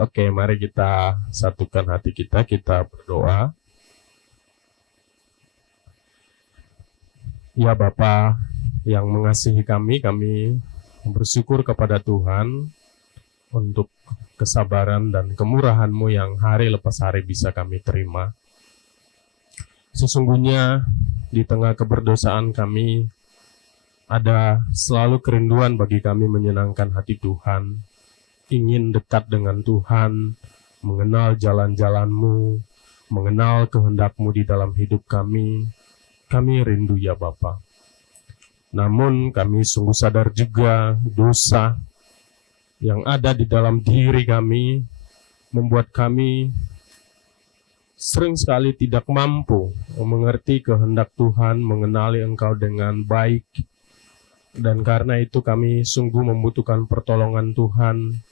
Oke, mari kita satukan hati kita berdoa. Ya Bapa yang mengasihi kami bersyukur kepada Tuhan untuk kesabaran dan kemurahan-Mu yang hari lepas hari bisa kami terima. Sesungguhnya di tengah keberdosaan kami ada selalu kerinduan bagi kami menyenangkan hati Tuhan, ingin dekat dengan Tuhan, mengenal jalan-jalan-Mu, mengenal kehendak-Mu di dalam hidup kami. Kami rindu ya Bapa. Namun kami sungguh sadar juga dosa yang ada di dalam diri kami membuat kami sering sekali tidak mampu mengerti kehendak Tuhan, mengenali Engkau dengan baik. Dan karena itu kami sungguh membutuhkan pertolongan Tuhan.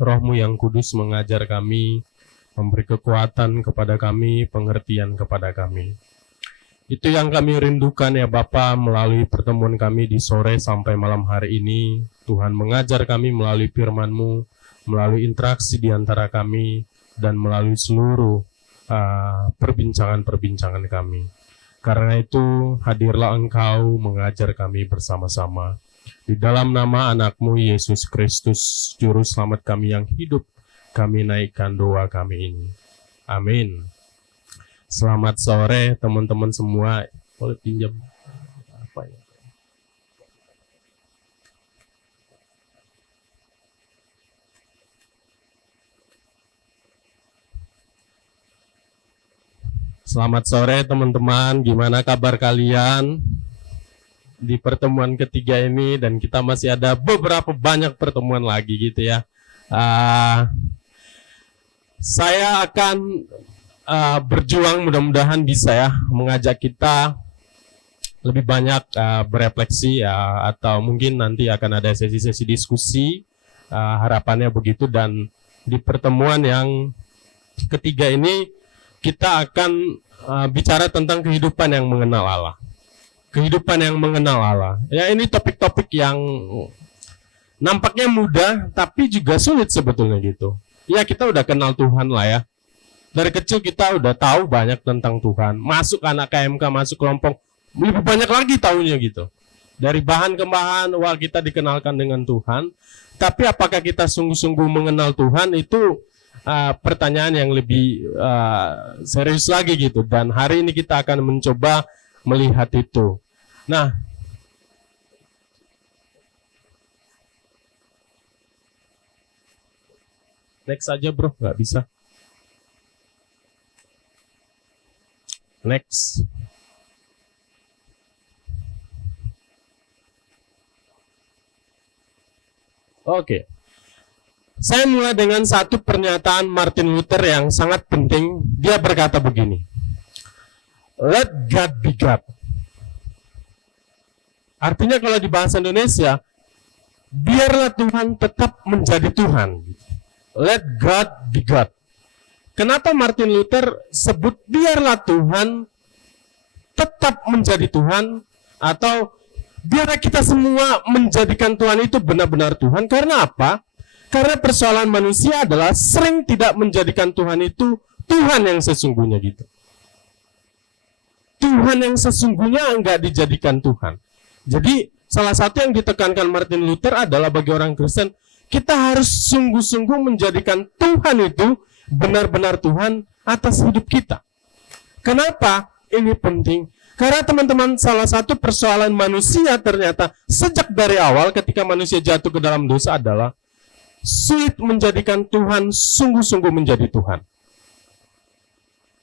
Roh-Mu yang kudus mengajar kami, memberi kekuatan kepada kami, pengertian kepada kami. Itu yang kami rindukan ya Bapa melalui pertemuan kami di sore sampai malam hari ini. Tuhan mengajar kami melalui firman-Mu, melalui interaksi di antara kami, dan melalui seluruh perbincangan-perbincangan kami. Karena itu hadirlah Engkau mengajar kami bersama-sama. Di dalam nama anak-Mu Yesus Kristus, Juru Selamat kami yang hidup, kami naikkan doa kami ini. Amin. Selamat sore teman-teman semua. Boleh pinjam apa ya? Selamat sore teman-teman. Gimana kabar kalian di pertemuan ketiga ini? Dan kita masih ada beberapa banyak pertemuan lagi gitu ya. Saya akan berjuang mudah-mudahan bisa ya mengajak kita lebih banyak berefleksi ya, atau mungkin nanti akan ada sesi-sesi diskusi, harapannya begitu. Dan di pertemuan yang ketiga ini kita akan bicara tentang kehidupan yang mengenal Allah. Kehidupan yang mengenal Allah. Ya, ini topik-topik yang nampaknya mudah tapi juga sulit sebetulnya gitu. Ya, kita udah kenal Tuhan lah ya. Dari kecil kita udah tahu banyak tentang Tuhan. Masuk anak KMK, masuk kelompok, lebih banyak lagi tahunya gitu. Dari bahan ke bahan, wah kita dikenalkan dengan Tuhan. Tapi apakah kita sungguh-sungguh mengenal Tuhan, itu pertanyaan yang lebih serius lagi gitu. Dan hari ini kita akan mencoba melihat itu. Nah, next aja bro, nggak bisa. Next. Oke. Saya mulai dengan satu pernyataan Martin Luther yang sangat penting. Dia berkata begini. Let God be God. Artinya kalau di bahasa Indonesia, biarlah Tuhan tetap menjadi Tuhan. Let God be God. Kenapa Martin Luther sebut biarlah Tuhan tetap menjadi Tuhan, atau biarlah kita semua menjadikan Tuhan itu benar-benar Tuhan? Karena apa? Karena persoalan manusia adalah sering tidak menjadikan Tuhan itu Tuhan yang sesungguhnya gitu. Tuhan yang sesungguhnya enggak dijadikan Tuhan. Jadi salah satu yang ditekankan Martin Luther adalah bagi orang Kristen, kita harus sungguh-sungguh menjadikan Tuhan itu benar-benar Tuhan atas hidup kita. Kenapa ini penting? Karena teman-teman, salah satu persoalan manusia ternyata sejak dari awal ketika manusia jatuh ke dalam dosa adalah sulit menjadikan Tuhan sungguh-sungguh menjadi Tuhan.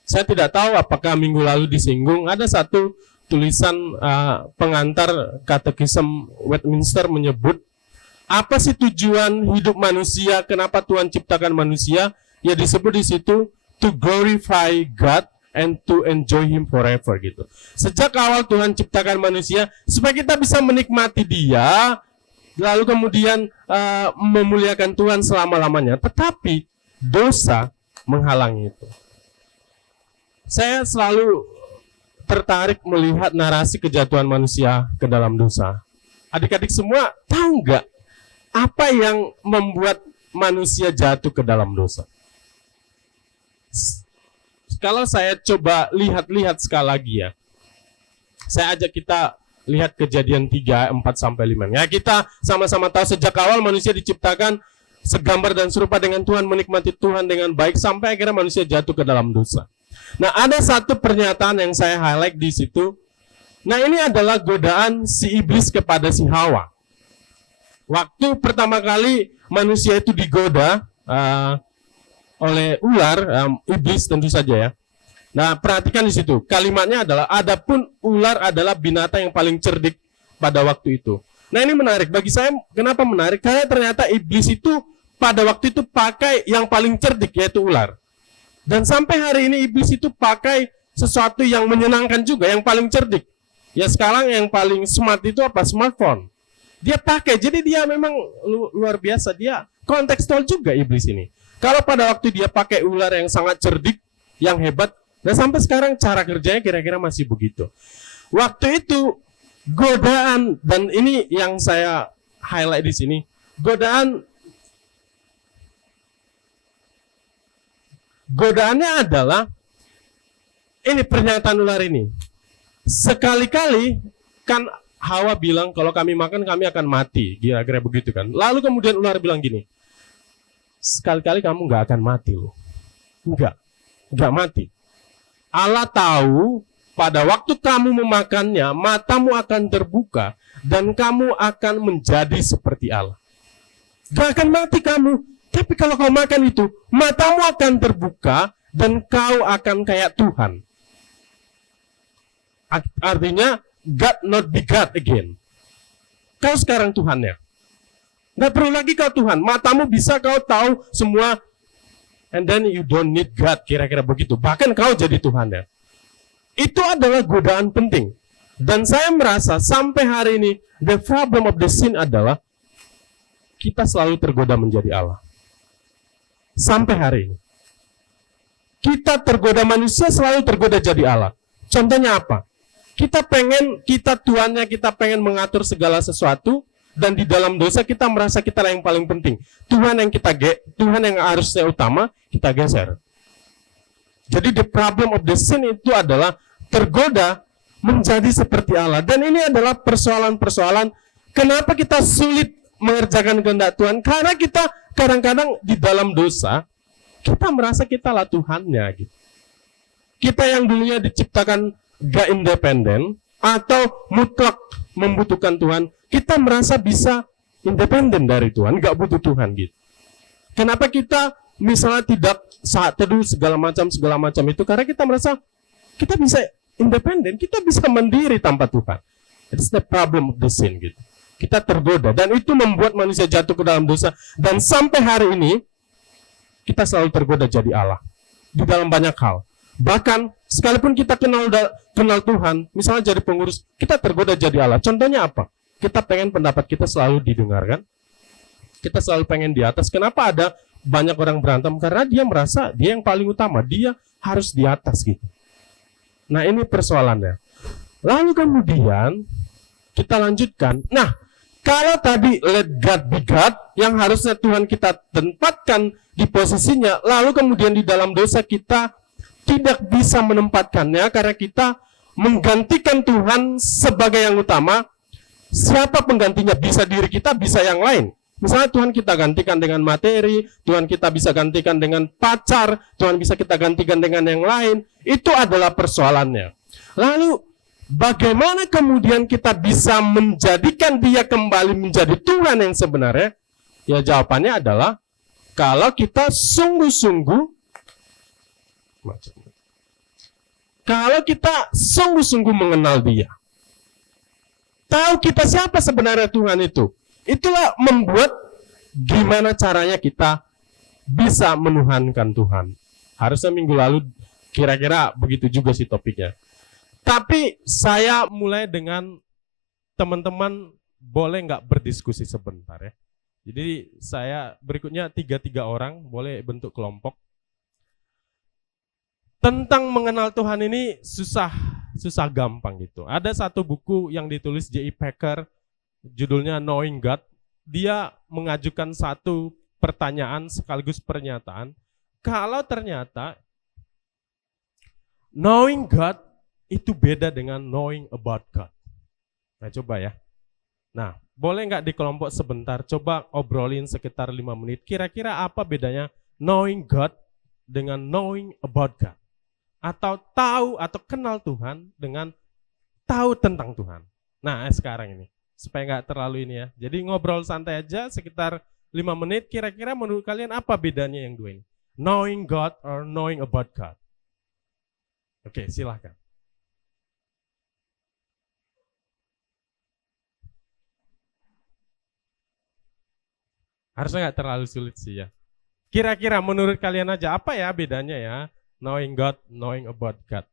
Saya tidak tahu apakah minggu lalu disinggung, ada satu tulisan pengantar katekisme Westminster menyebut, apa sih tujuan hidup manusia, kenapa Tuhan ciptakan manusia? Ya disebut di situ to glorify God and to enjoy Him forever gitu. Sejak awal Tuhan ciptakan manusia supaya kita bisa menikmati Dia, lalu kemudian memuliakan Tuhan selama-lamanya. Tetapi dosa menghalangi itu. Saya selalu tertarik melihat narasi kejatuhan manusia ke dalam dosa. Adik-adik semua tahu nggak apa yang membuat manusia jatuh ke dalam dosa. Kalau saya coba lihat sekali lagi ya, saya ajak kita lihat Kejadian 3, 4 sampai 5. Ya, kita sama-sama tahu sejak awal manusia diciptakan segambar dan serupa dengan Tuhan, menikmati Tuhan dengan baik sampai akhirnya manusia jatuh ke dalam dosa. Nah, ada satu pernyataan yang saya highlight di situ. Nah, ini adalah godaan si iblis kepada si Hawa. Waktu pertama kali manusia itu digoda oleh ular, iblis tentu saja ya. Nah, perhatikan di situ. Kalimatnya adalah, adapun ular adalah binatang yang paling cerdik pada waktu itu. Nah, ini menarik. Bagi saya, kenapa menarik? Karena ternyata iblis itu pada waktu itu pakai yang paling cerdik, yaitu ular. Dan sampai hari ini iblis itu pakai sesuatu yang menyenangkan juga, yang paling cerdik. Ya, sekarang yang paling smart itu apa? Smartphone. Dia pakai, jadi dia memang luar biasa. Dia kontekstual juga iblis ini. Kalau pada waktu dia pakai ular yang sangat cerdik, yang hebat, dan sampai sekarang cara kerjanya kira-kira masih begitu. Waktu itu godaan, dan ini yang saya highlight di sini, godaannya adalah ini pernyataan ular ini. Sekali-kali kan Hawa bilang kalau kami makan kami akan mati, kira-kira begitu kan. Lalu kemudian ular bilang gini, sekali-kali kamu nggak akan mati loh. Nggak mati. Allah tahu pada waktu kamu memakannya, matamu akan terbuka dan kamu akan menjadi seperti Allah. Nggak akan mati kamu, tapi kalau kau makan itu, matamu akan terbuka dan kau akan kayak Tuhan. Artinya, God not be God again. Kau sekarang Tuhannya. Nggak perlu lagi kau Tuhan. Matamu bisa kau tahu semua. And then you don't need God. Kira-kira begitu. Bahkan kau jadi Tuhannya. Itu adalah godaan penting. Dan saya merasa sampai hari ini, the problem of the sin adalah kita selalu tergoda menjadi Allah. Sampai hari ini. Kita tergoda, manusia selalu tergoda jadi Allah. Contohnya apa? Kita Tuhannya, kita pengen mengatur segala sesuatu, dan di dalam dosa kita merasa kita yang paling penting. Tuhan yang harusnya utama, kita geser. Jadi the problem of the sin itu adalah tergoda menjadi seperti Allah. Dan ini adalah persoalan-persoalan kenapa kita sulit mengerjakan kehendak Tuhan. Karena kita kadang-kadang di dalam dosa, kita merasa kita lah Tuhannya. Gitu. Kita yang dulunya diciptakan gak independen atau mutlak membutuhkan Tuhan, kita merasa bisa independen dari Tuhan, gak butuh Tuhan gitu. Kenapa kita misalnya tidak saat teduh segala macam itu? Karena kita merasa kita bisa independen, kita bisa mandiri tanpa Tuhan. It's the problem of the sin gitu. Kita tergoda dan itu membuat manusia jatuh ke dalam dosa, dan sampai hari ini kita selalu tergoda jadi Allah di dalam banyak hal. Bahkan sekalipun kita kenal Tuhan, misalnya jadi pengurus, kita tergoda jadi Allah. Contohnya apa? Kita pengen pendapat kita selalu didengarkan. Kita selalu pengen di atas. Kenapa ada banyak orang berantem? Karena dia merasa dia yang paling utama. Dia harus di atas gitu. Nah, ini persoalannya. Lalu kemudian kita lanjutkan. Nah, kalau tadi let God be God, yang harusnya Tuhan kita tempatkan di posisinya, lalu kemudian di dalam dosa kita tidak bisa menempatkannya karena kita menggantikan Tuhan sebagai yang utama. Siapa penggantinya? Bisa diri kita, bisa yang lain. Misalnya Tuhan kita gantikan dengan materi, Tuhan kita bisa gantikan dengan pacar, Tuhan bisa kita gantikan dengan yang lain. Itu adalah persoalannya. Lalu bagaimana kemudian kita bisa menjadikan dia kembali menjadi Tuhan yang sebenarnya? Ya, jawabannya adalah kalau kita sungguh-sungguh mengenal dia, tahu kita siapa sebenarnya Tuhan itu, itulah membuat gimana caranya kita bisa menuhankan Tuhan. Harusnya minggu lalu kira-kira begitu juga sih topiknya. Tapi saya mulai dengan teman-teman, boleh nggak berdiskusi sebentar ya. Jadi saya berikutnya 3 orang, boleh bentuk kelompok. Tentang mengenal Tuhan ini susah gampang gitu. Ada satu buku yang ditulis J.I. Packer, judulnya Knowing God. Dia mengajukan satu pertanyaan sekaligus pernyataan. Kalau ternyata knowing God itu beda dengan knowing about God. Nah, coba ya. Nah, boleh nggak di kelompok sebentar, coba obrolin sekitar 5 menit. Kira-kira apa bedanya knowing God dengan knowing about God? Atau tahu atau kenal Tuhan dengan tahu tentang Tuhan. Nah, sekarang ini, supaya nggak terlalu ini ya. Jadi ngobrol santai aja sekitar 5 menit, kira-kira menurut kalian apa bedanya yang dua ini? Knowing God or knowing about God? Oke, silahkan. Harusnya nggak terlalu sulit sih ya. Kira-kira menurut kalian aja apa ya bedanya ya? Knowing God, knowing about God.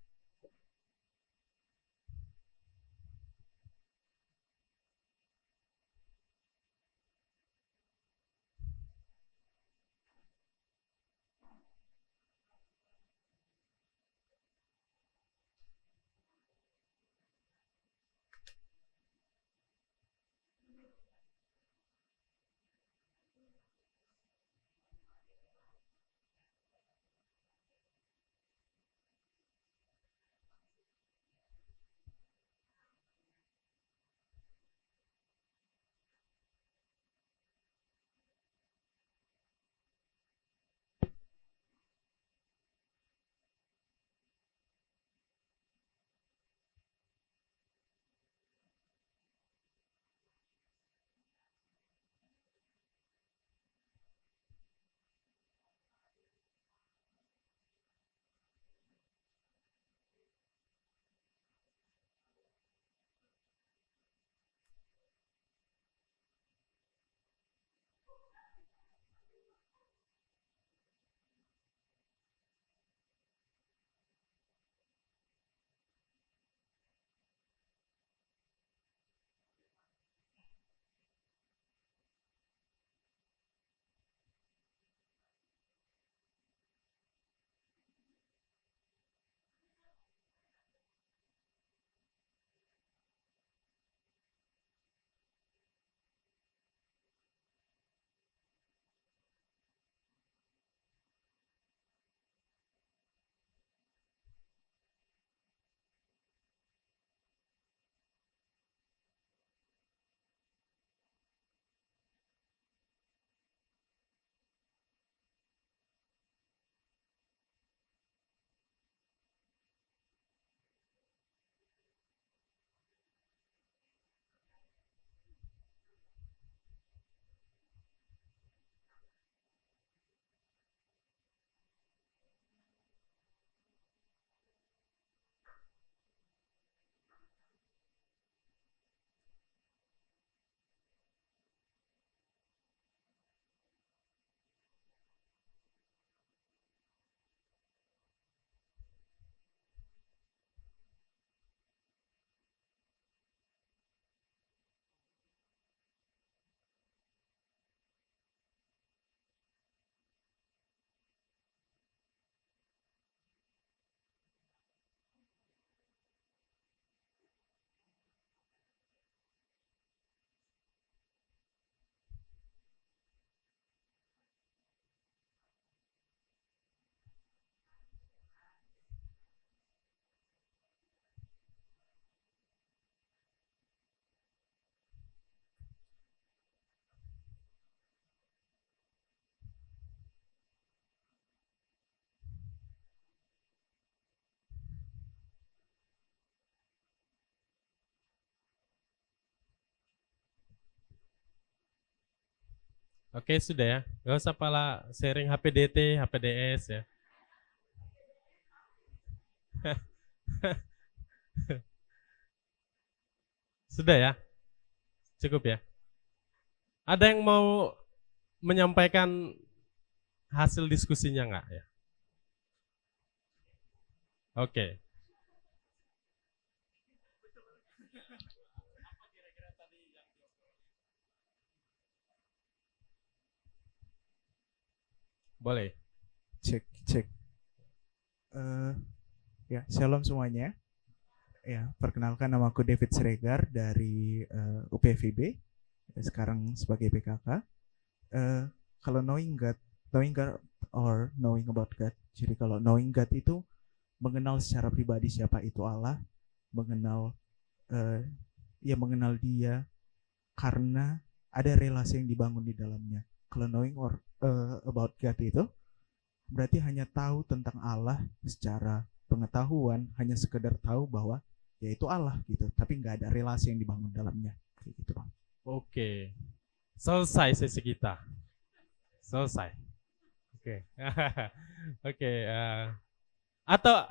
Oke, sudah ya. Gak usah pala sharing HPDT, HPDS ya. Sudah ya? Cukup ya? Ada yang mau menyampaikan hasil diskusinya nggak ya? Oke. Boleh. Cek, cek. Ya, shalom semuanya. Ya, perkenalkan nama aku David Sregar dari UPFIB, sekarang sebagai PKK. kalau knowing God or knowing about God. Jadi kalau knowing God itu mengenal secara pribadi siapa itu Allah, mengenal mengenal Dia karena ada relasi yang dibangun di dalamnya. Kalau knowing about God itu berarti hanya tahu tentang Allah secara pengetahuan, hanya sekedar tahu bahwa ya itu Allah gitu, tapi nggak ada relasi yang dibangun dalamnya kayak gitu, Bang. Oke. Selesai sesi kita. Selesai. Oke.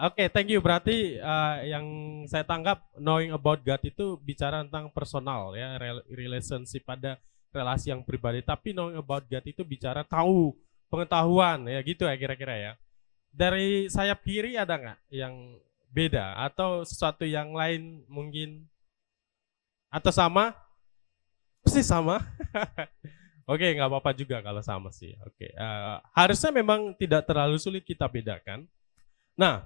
Oke, thank you. Berarti yang saya tangkap knowing about God itu bicara tentang personal ya, relationship, pada relasi yang pribadi. Tapi knowing about God itu bicara tahu, pengetahuan ya gitu ya kira-kira ya. Dari sayap kiri ada nggak yang beda atau sesuatu yang lain mungkin? Atau sama? Pasti sama. Oke, nggak apa-apa juga kalau sama sih. Oke, harusnya memang tidak terlalu sulit kita bedakan. Nah,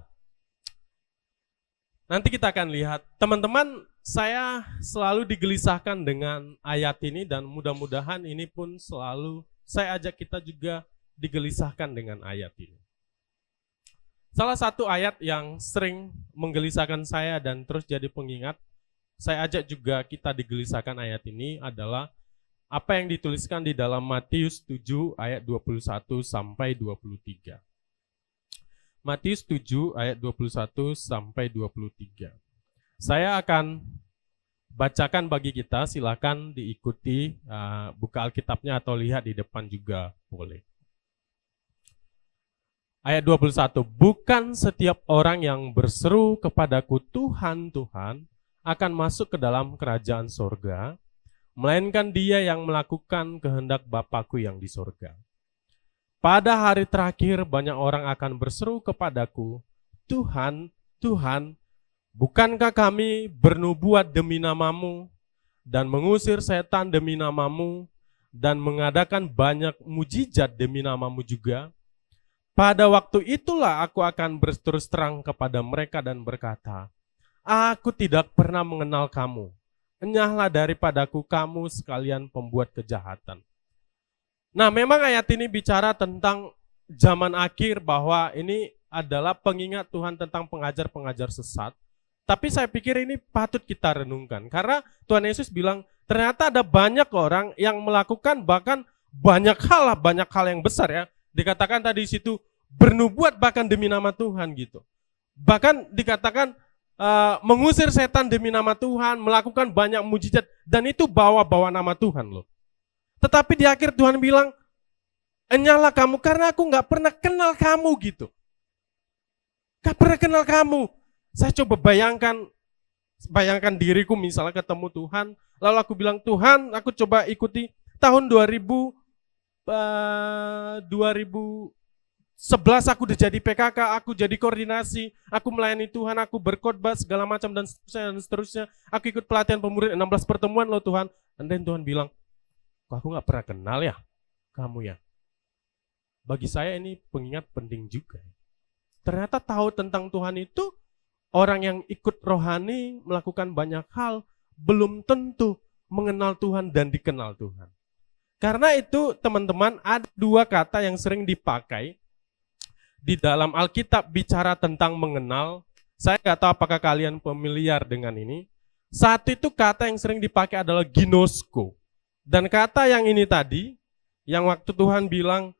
nanti kita akan lihat. Teman-teman, saya selalu digelisahkan dengan ayat ini dan mudah-mudahan ini pun selalu saya ajak kita juga digelisahkan dengan ayat ini. Salah satu ayat yang sering menggelisahkan saya dan terus jadi pengingat, saya ajak juga kita digelisahkan ayat ini adalah apa yang dituliskan di dalam Matius 7 ayat 21 sampai 23. Matius 7 ayat 21 sampai 23. Saya akan bacakan bagi kita, silakan diikuti, buka Alkitabnya atau lihat di depan juga boleh. Ayat 21, bukan setiap orang yang berseru kepadaku Tuhan, Tuhan, akan masuk ke dalam kerajaan sorga, melainkan dia yang melakukan kehendak Bapakku yang di sorga. Pada hari terakhir banyak orang akan berseru kepadaku, Tuhan, Tuhan, bukankah kami bernubuat demi namamu, dan mengusir setan demi namamu, dan mengadakan banyak mujizat demi namamu juga? Pada waktu itulah aku akan berterus terang kepada mereka dan berkata, aku tidak pernah mengenal kamu. Enyahlah daripadaku kamu sekalian pembuat kejahatan. Nah, memang ayat ini bicara tentang zaman akhir, bahwa ini adalah pengingat Tuhan tentang pengajar-pengajar sesat. Tapi saya pikir ini patut kita renungkan. Karena Tuhan Yesus bilang, ternyata ada banyak orang yang melakukan bahkan banyak hal yang besar ya. Dikatakan tadi di situ, bernubuat bahkan demi nama Tuhan gitu. Bahkan dikatakan mengusir setan demi nama Tuhan, melakukan banyak mujizat, dan itu bawa nama Tuhan loh. Tetapi di akhir Tuhan bilang, enyahlah kamu karena aku gak pernah kenal kamu gitu. Gak pernah kenal kamu. Saya coba bayangkan diriku misalnya ketemu Tuhan, lalu aku bilang, Tuhan aku coba ikuti tahun 2011 aku udah jadi PKK, aku jadi koordinasi, aku melayani Tuhan, aku berkhotbah segala macam dan seterusnya. Aku ikut pelatihan pemurid 16 pertemuan loh Tuhan. Dan Tuhan bilang, kok aku gak pernah kenal ya kamu ya. Bagi saya ini pengingat penting juga. Ternyata tahu tentang Tuhan itu, orang yang ikut rohani melakukan banyak hal, belum tentu mengenal Tuhan dan dikenal Tuhan. Karena itu teman-teman, ada dua kata yang sering dipakai di dalam Alkitab bicara tentang mengenal. Saya nggak tahu apakah kalian familiar dengan ini. Satu itu kata yang sering dipakai adalah ginosko. Dan kata yang ini tadi, yang waktu Tuhan bilang,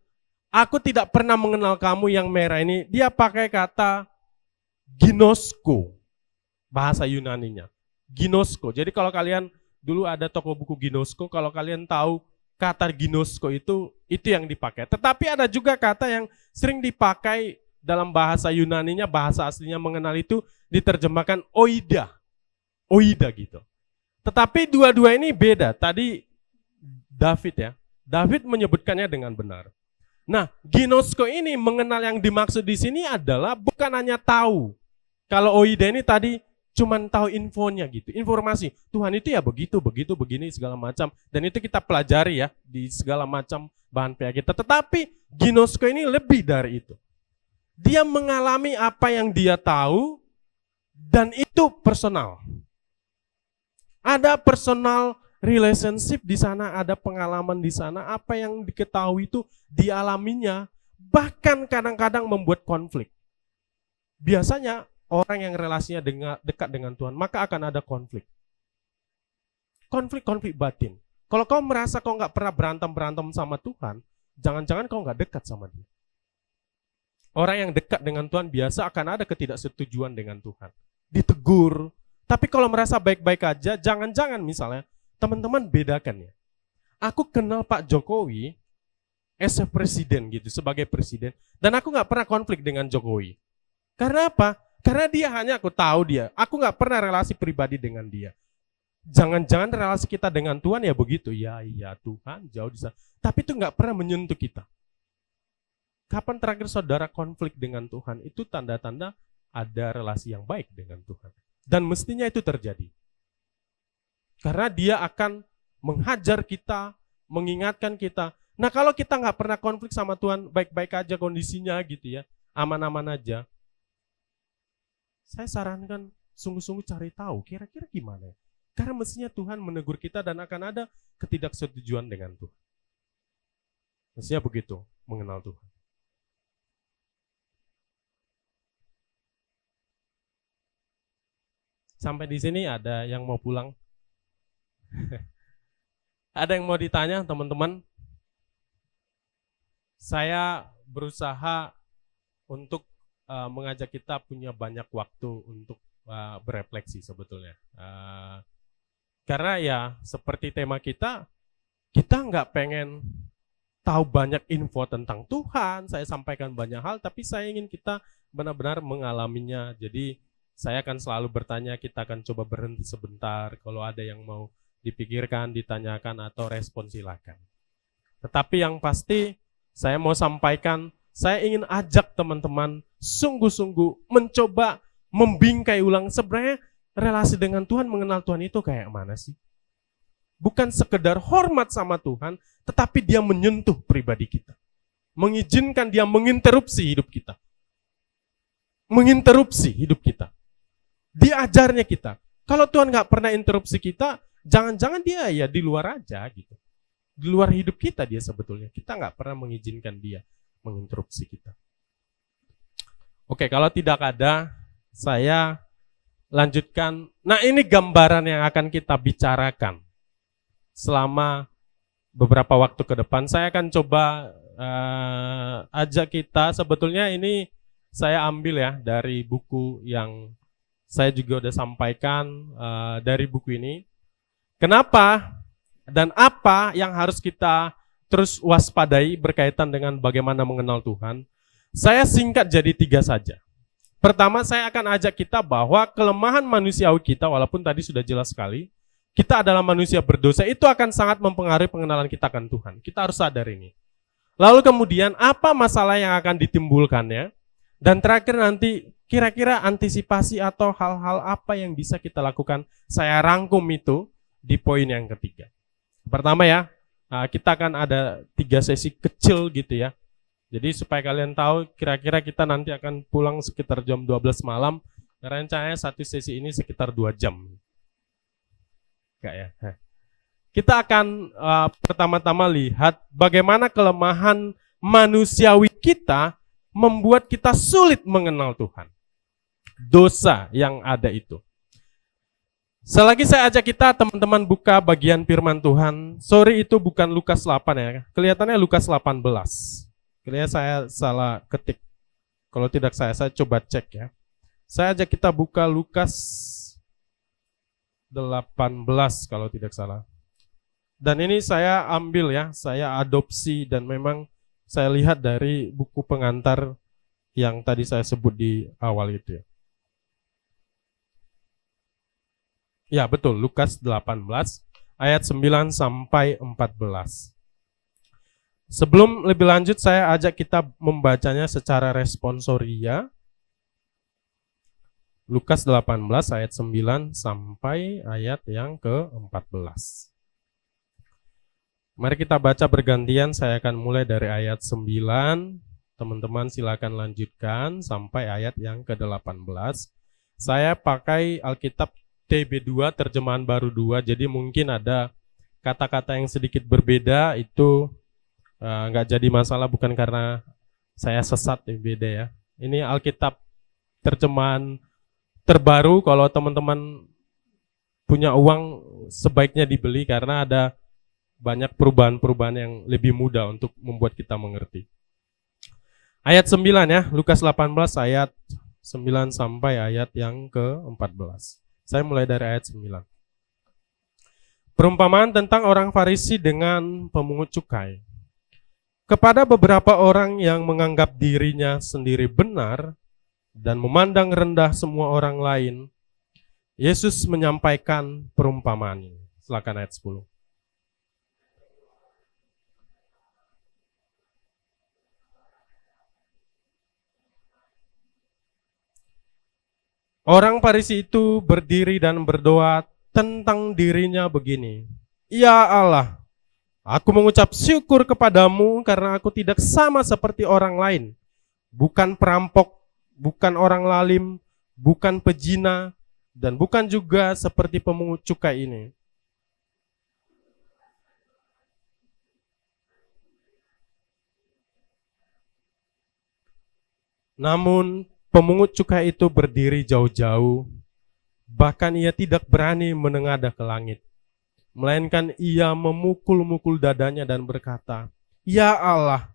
aku tidak pernah mengenal kamu yang merah ini, dia pakai kata ginosko, bahasa Yunaninya. Ginosko. Jadi kalau kalian dulu ada toko buku Ginosko, kalau kalian tahu kata ginosko itu yang dipakai. Tetapi ada juga kata yang sering dipakai dalam bahasa Yunaninya, bahasa aslinya mengenal itu diterjemahkan oida. Oida gitu. Tetapi dua-dua ini beda. Tadi David menyebutkannya dengan benar. Nah, ginosko ini mengenal yang dimaksud di sini adalah bukan hanya tahu. Kalau oida ini tadi cuman tahu infonya gitu, informasi. Tuhan itu ya begitu, begini segala macam. Dan itu kita pelajari ya di segala macam bahan PA kita. Tetapi ginosko ini lebih dari itu. Dia mengalami apa yang dia tahu dan itu personal. Ada personal relationship di sana, ada pengalaman di sana, apa yang diketahui itu dialaminya, bahkan kadang-kadang membuat konflik. Biasanya orang yang relasinya dekat dengan Tuhan, maka akan ada konflik. Konflik-konflik batin. Kalau kau merasa kau nggak pernah berantem sama Tuhan, jangan-jangan kau nggak dekat sama Dia. Orang yang dekat dengan Tuhan biasa akan ada ketidaksetujuan dengan Tuhan. Ditegur. Tapi kalau merasa baik-baik aja, jangan-jangan misalnya, teman-teman bedakan ya. Aku kenal Pak Jokowi as a presiden gitu, sebagai presiden. Dan aku nggak pernah konflik dengan Jokowi. Karena apa? Karena dia hanya aku tahu dia. Aku nggak pernah relasi pribadi dengan dia. Jangan-jangan relasi kita dengan Tuhan ya begitu. Ya Tuhan jauh di sana. Tapi itu nggak pernah menyentuh kita. Kapan terakhir saudara konflik dengan Tuhan? Itu tanda-tanda ada relasi yang baik dengan Tuhan. Dan mestinya itu terjadi. Karena dia akan menghajar kita, mengingatkan kita. Nah kalau kita nggak pernah konflik sama Tuhan, baik-baik aja kondisinya gitu ya, aman-aman aja. Saya sarankan sungguh-sungguh cari tahu kira-kira gimana. Karena mestinya Tuhan menegur kita dan akan ada ketidaksetujuan dengan Tuhan. Mestinya begitu, mengenal Tuhan. Sampai di sini ada yang mau pulang? Ada yang mau ditanya teman-teman? Saya berusaha untuk mengajak kita punya banyak waktu untuk berefleksi sebetulnya. Karena ya seperti tema kita nggak pengen tahu banyak info tentang Tuhan, saya sampaikan banyak hal, tapi saya ingin kita benar-benar mengalaminya. Jadi saya akan selalu bertanya, kita akan coba berhenti sebentar, kalau ada yang mau dipikirkan, ditanyakan, atau respon silakan. Tetapi yang pasti saya mau sampaikan, saya ingin ajak teman-teman sungguh-sungguh mencoba membingkai ulang sebenarnya relasi dengan Tuhan, mengenal Tuhan itu kayak mana sih? Bukan sekedar hormat sama Tuhan, tetapi dia menyentuh pribadi kita. Mengizinkan dia menginterupsi hidup kita. Menginterupsi hidup kita. Diajarnya kita. Kalau Tuhan nggak pernah interupsi kita, jangan-jangan dia ya di luar aja gitu. Di luar hidup kita dia sebetulnya. Kita nggak pernah mengizinkan dia menginterupsi kita. Oke, kalau tidak ada, saya lanjutkan. Nah ini gambaran yang akan kita bicarakan selama beberapa waktu ke depan. Saya akan coba ajak kita, sebetulnya ini saya ambil ya dari buku yang saya juga udah sampaikan dari buku ini. Kenapa dan apa yang harus kita terus waspadai berkaitan dengan bagaimana mengenal Tuhan? Saya singkat jadi 3 saja. Pertama, saya akan ajak kita bahwa kelemahan manusiawi kita, walaupun tadi sudah jelas sekali, kita adalah manusia berdosa, itu akan sangat mempengaruhi pengenalan kita akan Tuhan. Kita harus sadar ini. Lalu kemudian, apa masalah yang akan ditimbulkannya? Dan terakhir nanti, kira-kira antisipasi atau hal-hal apa yang bisa kita lakukan, saya rangkum itu di poin yang ketiga. Pertama ya, kita akan ada 3 sesi kecil gitu ya. Jadi supaya kalian tahu kira-kira kita nanti akan pulang sekitar jam 12 malam. Rencananya satu sesi ini sekitar 2 jam. Enggak ya? Kita akan pertama-tama lihat bagaimana kelemahan manusiawi kita membuat kita sulit mengenal Tuhan. Dosa yang ada itu. Selagi saya ajak kita teman-teman buka bagian firman Tuhan. Sorry itu bukan Lukas 8 ya. Kelihatannya Lukas 18. Kayaknya saya salah ketik. Kalau tidak saya coba cek ya. Saya ajak kita buka Lukas 18 kalau tidak salah. Dan ini saya ambil ya, saya adopsi dan memang saya lihat dari buku pengantar yang tadi saya sebut di awal itu ya. Ya betul, Lukas 18 ayat 9 sampai 14. Sebelum lebih lanjut, saya ajak kita membacanya secara responsoria. Lukas 18 ayat 9 sampai ayat yang ke-14. Mari kita baca bergantian, saya akan mulai dari ayat 9. Teman-teman silakan lanjutkan sampai ayat yang ke-18. Saya pakai Alkitab TB2, terjemahan baru 2, jadi mungkin ada kata-kata yang sedikit berbeda itu nggak jadi masalah, bukan karena saya sesat ya, beda ya. Ini Alkitab terjemahan terbaru, kalau teman-teman punya uang sebaiknya dibeli karena ada banyak perubahan-perubahan yang lebih mudah untuk membuat kita mengerti. Ayat 9 ya, Lukas 18 ayat 9 sampai ayat yang ke-14. Saya mulai dari ayat 9. Perumpamaan tentang orang Farisi dengan pemungut cukai. Kepada beberapa orang yang menganggap dirinya sendiri benar dan memandang rendah semua orang lain, Yesus menyampaikan perumpamaan ini. Silakan ayat 10. Orang Farisi itu berdiri dan berdoa tentang dirinya begini, "Ya Allah, aku mengucap syukur kepadamu karena aku tidak sama seperti orang lain, bukan perampok, bukan orang lalim, bukan pezina, dan bukan juga seperti pemungut cukai ini." Namun pemungut cukai itu berdiri jauh-jauh, bahkan ia tidak berani menengadah ke langit, melainkan ia memukul-mukul dadanya dan berkata, "Ya Allah,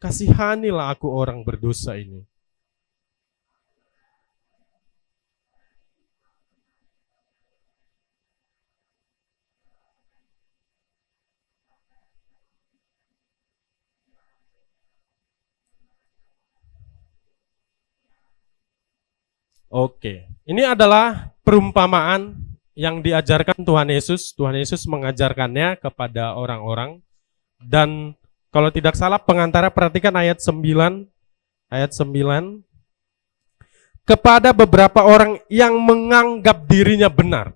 kasihanilah aku orang berdosa ini." Oke, ini adalah perumpamaan yang diajarkan Tuhan Yesus. Tuhan Yesus mengajarkannya kepada orang-orang. Dan kalau tidak salah pengantara, perhatikan ayat 9. Ayat 9. Kepada beberapa orang yang menganggap dirinya benar.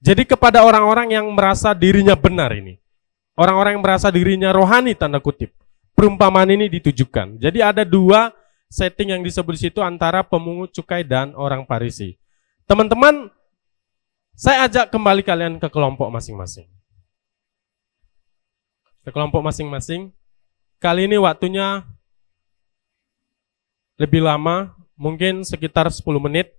Jadi kepada orang-orang yang merasa dirinya benar ini. Orang-orang yang merasa dirinya rohani, tanda kutip. Perumpamaan ini ditujukan. Jadi ada dua setting yang disebut di situ antara pemungut cukai dan orang Farisi. Teman-teman, saya ajak kembali kalian ke kelompok masing-masing. Ke kelompok masing-masing. Kali ini waktunya lebih lama, mungkin sekitar 10 menit.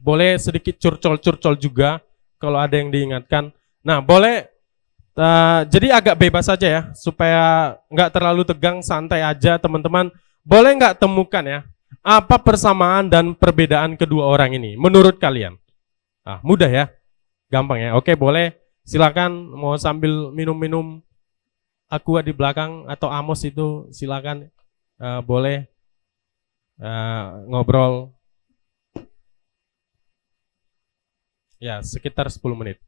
Boleh sedikit curcol-curcol juga kalau ada yang diingatkan. Nah, boleh jadi agak bebas saja ya, supaya nggak terlalu tegang, santai aja teman-teman. Boleh nggak temukan ya, apa persamaan dan perbedaan kedua orang ini menurut kalian? Mudah ya, gampang ya. Oke, boleh. Silakan mau sambil minum-minum aqua di belakang atau Amos itu silakan, boleh ngobrol. Ya, sekitar 10 menit.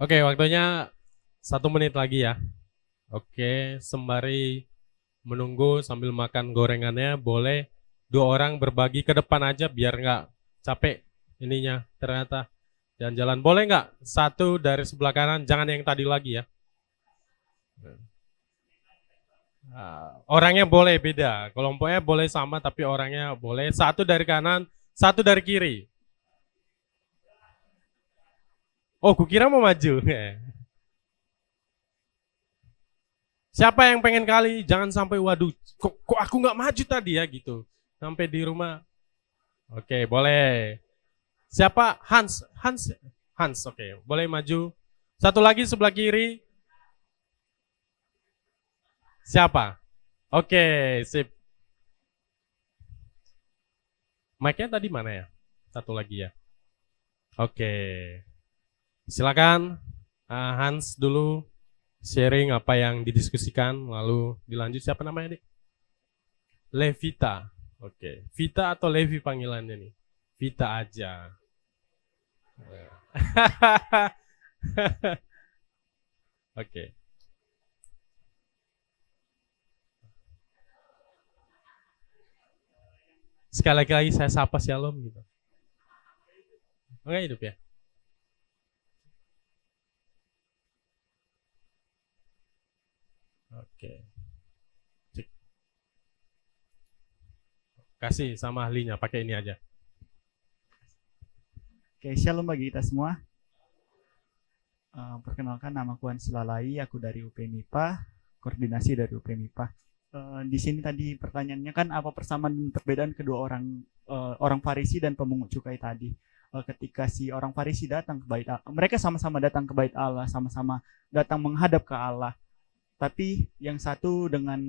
Oke, waktunya 1 menit lagi ya. Oke, sembari menunggu sambil makan gorengannya, boleh 2 orang berbagi ke depan aja biar nggak capek ininya ternyata jalan-jalan. Boleh nggak satu dari sebelah kanan, jangan yang tadi lagi ya. Orangnya boleh beda, kelompoknya boleh sama tapi orangnya boleh. Satu dari kanan, satu dari kiri. Oh, kukira mau maju. Siapa yang pengen kali? Jangan sampai waduh, kok aku nggak maju tadi ya gitu. Sampai di rumah. Oke, boleh. Siapa? Hans, Hans, Hans. Oke, boleh maju. Satu lagi sebelah kiri. Siapa? Oke, sip. Mic-nya tadi mana ya? Satu lagi ya. Oke. Silakan Hans dulu sharing apa yang didiskusikan, lalu dilanjut siapa namanya, Dik? Levita. Oke. Vita atau Levi panggilannya nih? Vita aja. Oke. Sekali lagi saya sapa Shalom gitu. Enggak hidup ya? Oke. Cik. Kasih sama ahlinya, pakai ini aja. Oke, shalom bagi kita semua. Perkenalkan, nama aku Hans Lalai, aku dari UP MIPA, koordinasi dari UP MIPA. Di sini tadi pertanyaannya kan apa persamaan dan perbedaan kedua orang Farisi dan pemungut cukai tadi. Ketika si orang Farisi datang ke bait Allah, mereka sama-sama datang ke bait Allah, sama-sama datang menghadap ke Allah. Tapi yang satu dengan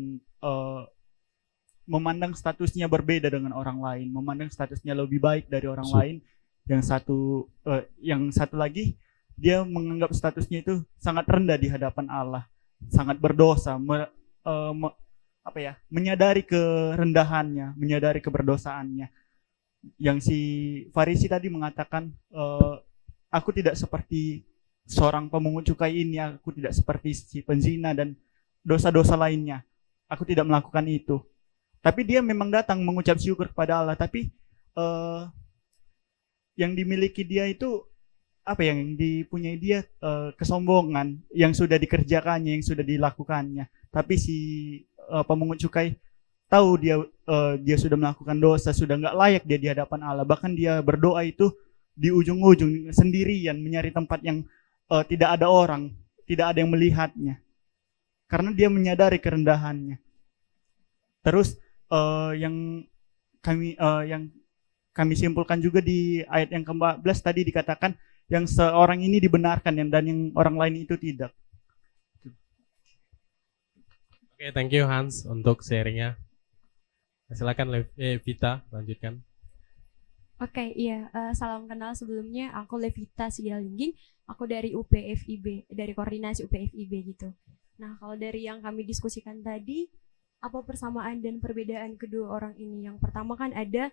memandang statusnya berbeda dengan orang lain, memandang statusnya lebih baik dari orang lain. Yang satu lagi dia menganggap statusnya itu sangat rendah di hadapan Allah, sangat berdosa, menyadari kerendahannya, menyadari keberdosaannya. Yang si Farisi tadi mengatakan, aku tidak seperti seorang pemungut cukai ini, aku tidak seperti si penzina dan dosa-dosa lainnya, aku tidak melakukan itu. Tapi dia memang datang mengucap syukur kepada Allah, tapi yang dimiliki dia itu yang dipunyai dia kesombongan yang sudah dikerjakannya, yang sudah dilakukannya. Tapi si pemungut cukai tahu dia sudah melakukan dosa, sudah nggak layak dia di hadapan Allah. Bahkan dia berdoa itu di ujung-ujung sendirian, mencari tempat yang tidak ada orang, tidak ada yang melihatnya, karena dia menyadari kerendahannya. Terus yang kami simpulkan juga di ayat yang ke-14 tadi dikatakan yang seorang ini dibenarkan dan yang orang lain itu tidak. Oke, thank you Hans untuk sharingnya. Silakan Levita lanjutkan. Oke, iya. Salam kenal sebelumnya. Aku Levita Sigalingging. Aku dari UPFIB, dari koordinasi UPFIB gitu. Nah, kalau dari yang kami diskusikan tadi, apa persamaan dan perbedaan kedua orang ini? Yang pertama kan ada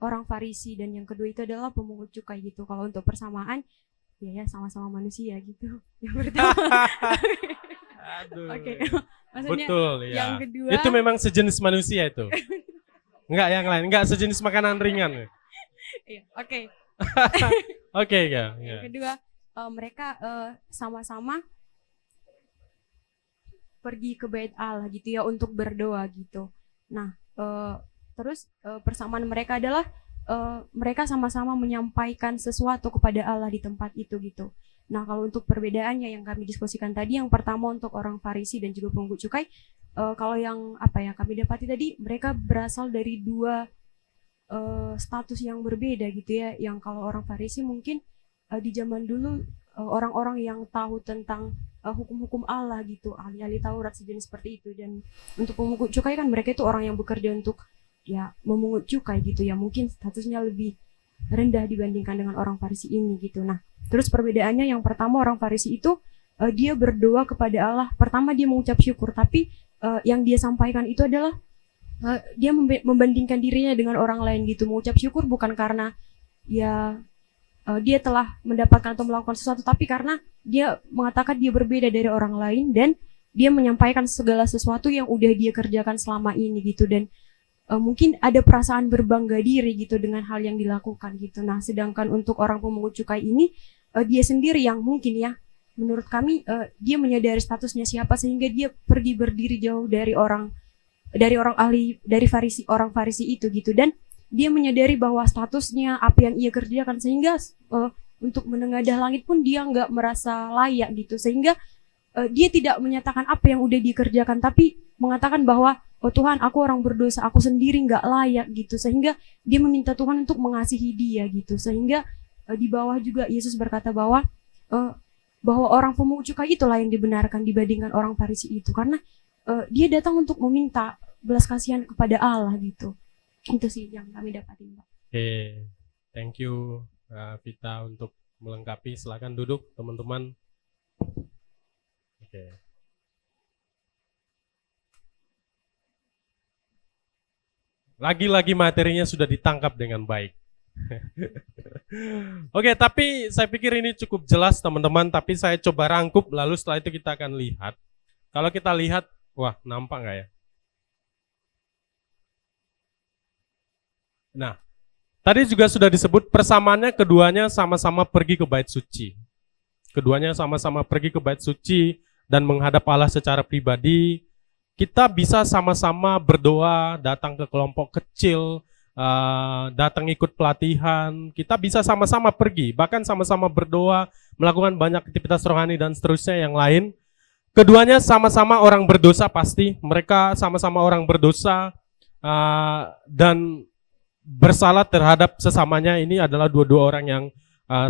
orang Farisi dan yang kedua itu adalah pemungut cukai gitu. Kalau untuk persamaan, ya sama-sama manusia gitu. Yang pertama. Oke. Maksudnya betul ya. Yang kedua itu memang sejenis manusia itu. Enggak yang lain, enggak sejenis makanan ringan. Iya, oke. Oke ya. Yang kedua mereka sama-sama pergi ke bait Allah gitu ya untuk berdoa gitu. Nah, terus persamaan mereka adalah mereka sama-sama menyampaikan sesuatu kepada Allah di tempat itu gitu. Nah, kalau untuk perbedaannya yang kami diskusikan tadi, yang pertama untuk orang Farisi dan juga pemungut cukai, kalau yang kami dapati tadi, mereka berasal dari dua status yang berbeda gitu ya. Yang kalau orang Farisi mungkin di zaman dulu orang-orang yang tahu tentang hukum-hukum Allah gitu, ahli-ahli Taurat sejenis seperti itu. Dan untuk pemungut cukai kan mereka itu orang yang bekerja untuk ya memungut cukai gitu ya, mungkin statusnya lebih rendah dibandingkan dengan orang Farisi ini gitu. Nah, terus perbedaannya yang pertama orang Farisi itu dia berdoa kepada Allah. Pertama dia mengucap syukur, tapi yang dia sampaikan itu adalah dia membandingkan dirinya dengan orang lain gitu. Mengucap syukur bukan karena ya dia telah mendapatkan atau melakukan sesuatu, tapi karena dia mengatakan dia berbeda dari orang lain dan dia menyampaikan segala sesuatu yang udah dia kerjakan selama ini gitu, dan mungkin ada perasaan berbangga diri gitu dengan hal yang dilakukan gitu. Nah, sedangkan untuk orang pemungut cukai ini dia sendiri yang mungkin ya menurut kami dia menyadari statusnya siapa sehingga dia pergi berdiri jauh dari orang ahli dari orang Farisi itu gitu, dan dia menyadari bahwa statusnya apa yang ia kerjakan sehingga untuk menengadah langit pun dia nggak merasa layak gitu, sehingga dia tidak menyatakan apa yang udah dikerjakan tapi mengatakan bahwa oh Tuhan, aku orang berdosa, aku sendiri nggak layak gitu, sehingga dia meminta Tuhan untuk mengasihi dia gitu, sehingga di bawah juga Yesus berkata bahwa orang pemungut cukai itulah yang dibenarkan dibandingkan orang Farisi itu, karena dia datang untuk meminta belas kasihan kepada Allah gitu. Itu sih yang kami dapatin, Pak. Oke, thank you Vita untuk melengkapi. Silakan duduk teman-teman. Oke. Lagi-lagi materinya sudah ditangkap dengan baik. Oke, tapi saya pikir ini cukup jelas teman-teman, tapi saya coba rangkup lalu setelah itu kita akan lihat. Kalau kita lihat, wah nampak nggak ya? Nah, tadi juga sudah disebut persamaannya keduanya sama-sama pergi ke bait suci. Keduanya sama-sama pergi ke bait suci dan menghadap Allah secara pribadi. Kita bisa sama-sama berdoa, datang ke kelompok kecil, datang ikut pelatihan, kita bisa sama-sama pergi, bahkan sama-sama berdoa, melakukan banyak aktivitas rohani dan seterusnya yang lain. Keduanya sama-sama orang berdosa pasti, mereka sama-sama orang berdosa dan bersalah terhadap sesamanya. Ini adalah dua-dua orang yang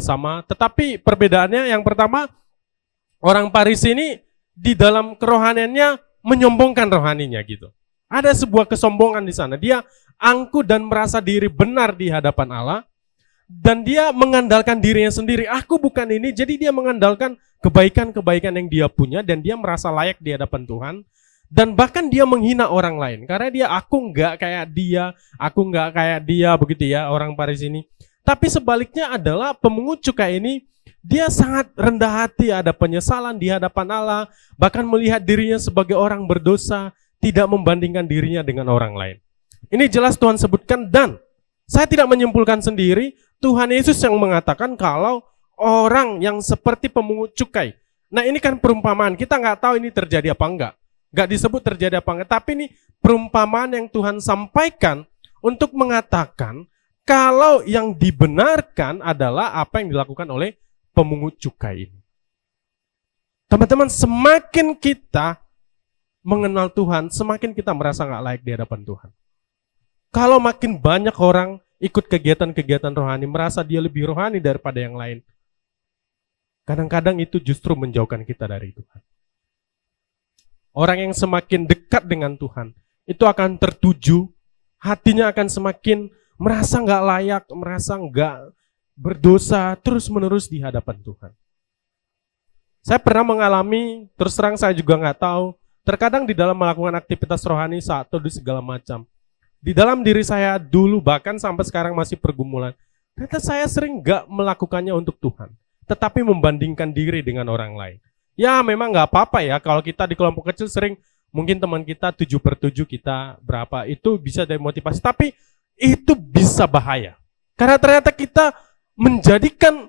sama, tetapi perbedaannya yang pertama, orang Farisi ini di dalam kerohaniannya menyombongkan rohaninya gitu. Ada sebuah kesombongan di sana. Dia angkuh dan merasa diri benar di hadapan Allah, dan dia mengandalkan dirinya sendiri. Aku bukan ini, jadi dia mengandalkan kebaikan-kebaikan yang dia punya dan dia merasa layak di hadapan Tuhan. Dan bahkan dia menghina orang lain karena dia aku nggak kayak dia begitu ya orang Farisi ini. Tapi sebaliknya adalah pemungut cukai ini, dia sangat rendah hati, ada penyesalan di hadapan Allah, bahkan melihat dirinya sebagai orang berdosa, tidak membandingkan dirinya dengan orang lain. Ini jelas Tuhan sebutkan, dan saya tidak menyimpulkan sendiri, Tuhan Yesus yang mengatakan kalau orang yang seperti pemungut cukai. Nah ini kan perumpamaan, kita nggak tahu ini terjadi apa enggak. Nggak disebut terjadi apa enggak, tapi ini perumpamaan yang Tuhan sampaikan untuk mengatakan kalau yang dibenarkan adalah apa yang dilakukan oleh pemungut cukai ini. Teman-teman, semakin kita mengenal Tuhan, semakin kita merasa nggak layak di hadapan Tuhan. Kalau makin banyak orang ikut kegiatan-kegiatan rohani, merasa dia lebih rohani daripada yang lain, kadang-kadang itu justru menjauhkan kita dari Tuhan. Orang yang semakin dekat dengan Tuhan, itu akan tertuju, hatinya akan semakin merasa nggak layak, merasa nggak berdosa, terus-menerus di hadapan Tuhan. Saya pernah mengalami, terus terang saya juga nggak tahu, terkadang di dalam melakukan aktivitas rohani saat teduh segala macam, di dalam diri saya dulu bahkan sampai sekarang masih pergumulan, ternyata saya sering nggak melakukannya untuk Tuhan, tetapi membandingkan diri dengan orang lain. Ya memang nggak apa-apa ya, kalau kita di kelompok kecil sering, mungkin teman kita 7/7 kita berapa, itu bisa dari motivasi, tapi itu bisa bahaya. Karena ternyata kita menjadikan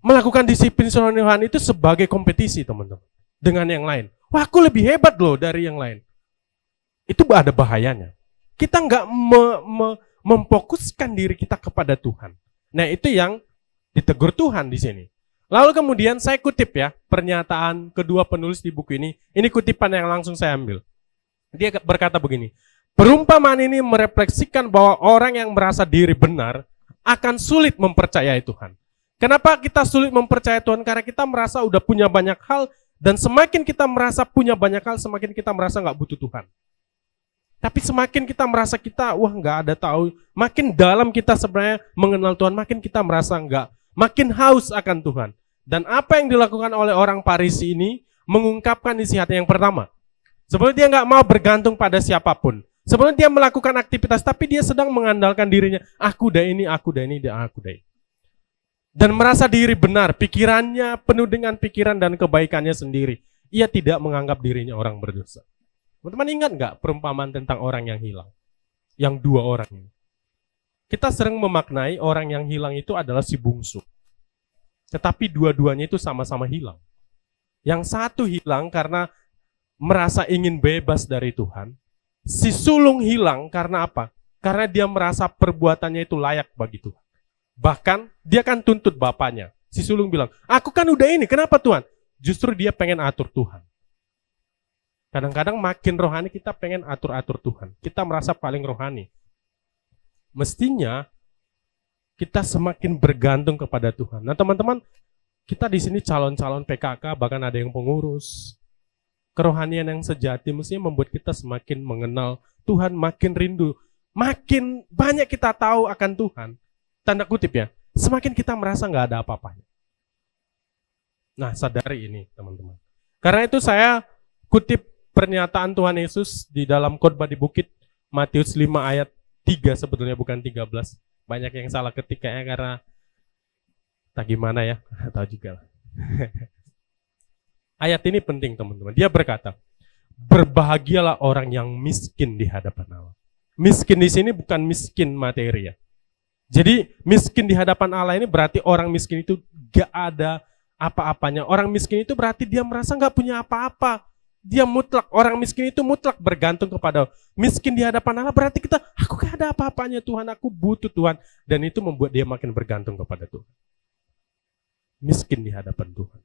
melakukan disiplin rohani itu sebagai kompetisi teman-teman dengan yang lain. Wah aku lebih hebat loh dari yang lain. Itu ada bahayanya. Kita nggak memfokuskan diri kita kepada Tuhan. Nah itu yang ditegur Tuhan di sini. Lalu kemudian saya kutip ya pernyataan kedua penulis di buku ini. Ini kutipan yang langsung saya ambil. Dia berkata begini, perumpamaan ini merefleksikan bahwa orang yang merasa diri benar akan sulit mempercayai Tuhan. Kenapa kita sulit mempercayai Tuhan? Karena kita merasa udah punya banyak hal, dan semakin kita merasa punya banyak hal, semakin kita merasa nggak butuh Tuhan. Tapi semakin kita merasa kita, wah nggak ada tahu, makin dalam kita sebenarnya mengenal Tuhan, makin kita merasa nggak, makin haus akan Tuhan. Dan apa yang dilakukan oleh orang Farisi ini mengungkapkan isi hati yang pertama. Sebenarnya dia nggak mau bergantung pada siapapun. Sebenarnya dia melakukan aktivitas, tapi dia sedang mengandalkan dirinya. Aku dah ini, dan aku dah ini. dan merasa diri benar, pikirannya penuh dengan pikiran dan kebaikannya sendiri. Ia tidak menganggap dirinya orang berdosa. Teman-teman ingat nggak perumpamaan tentang orang yang hilang? Yang dua orang ini. Kita sering memaknai orang yang hilang itu adalah si bungsu. Tetapi dua-duanya itu sama-sama hilang. Yang satu hilang karena merasa ingin bebas dari Tuhan. Si sulung hilang karena apa? Karena dia merasa perbuatannya itu layak bagi Tuhan. Bahkan dia kan tuntut bapaknya. Si sulung bilang, aku kan udah ini, kenapa Tuhan? Justru dia pengen atur Tuhan. Kadang-kadang makin rohani kita pengen atur-atur Tuhan. Kita merasa paling rohani. Mestinya kita semakin bergantung kepada Tuhan. Nah teman-teman, kita di sini calon-calon PKK, bahkan ada yang pengurus. Kerohanian yang sejati mestinya membuat kita semakin mengenal Tuhan, makin rindu. Makin banyak kita tahu akan Tuhan. Tanda kutip ya, semakin kita merasa nggak ada apa-apanya. Nah, sadari ini teman-teman. Karena itu saya kutip pernyataan Tuhan Yesus di dalam khotbah di bukit, Matius 5 ayat 3 sebetulnya bukan 13. Banyak yang salah ketik kayaknya karena tak gimana ya, tahu juga lah. Ayat ini penting teman-teman. Dia berkata, berbahagialah orang yang miskin di hadapan Allah. Miskin di sini bukan miskin materi ya. Jadi miskin di hadapan Allah ini berarti orang miskin itu gak ada apa-apanya. Orang miskin itu berarti dia merasa gak punya apa-apa. Dia mutlak, orang miskin itu mutlak bergantung kepada Allah. Miskin di hadapan Allah berarti kita, aku gak ada apa-apanya Tuhan, aku butuh Tuhan. Dan itu membuat dia makin bergantung kepada Tuhan. Miskin di hadapan Tuhan.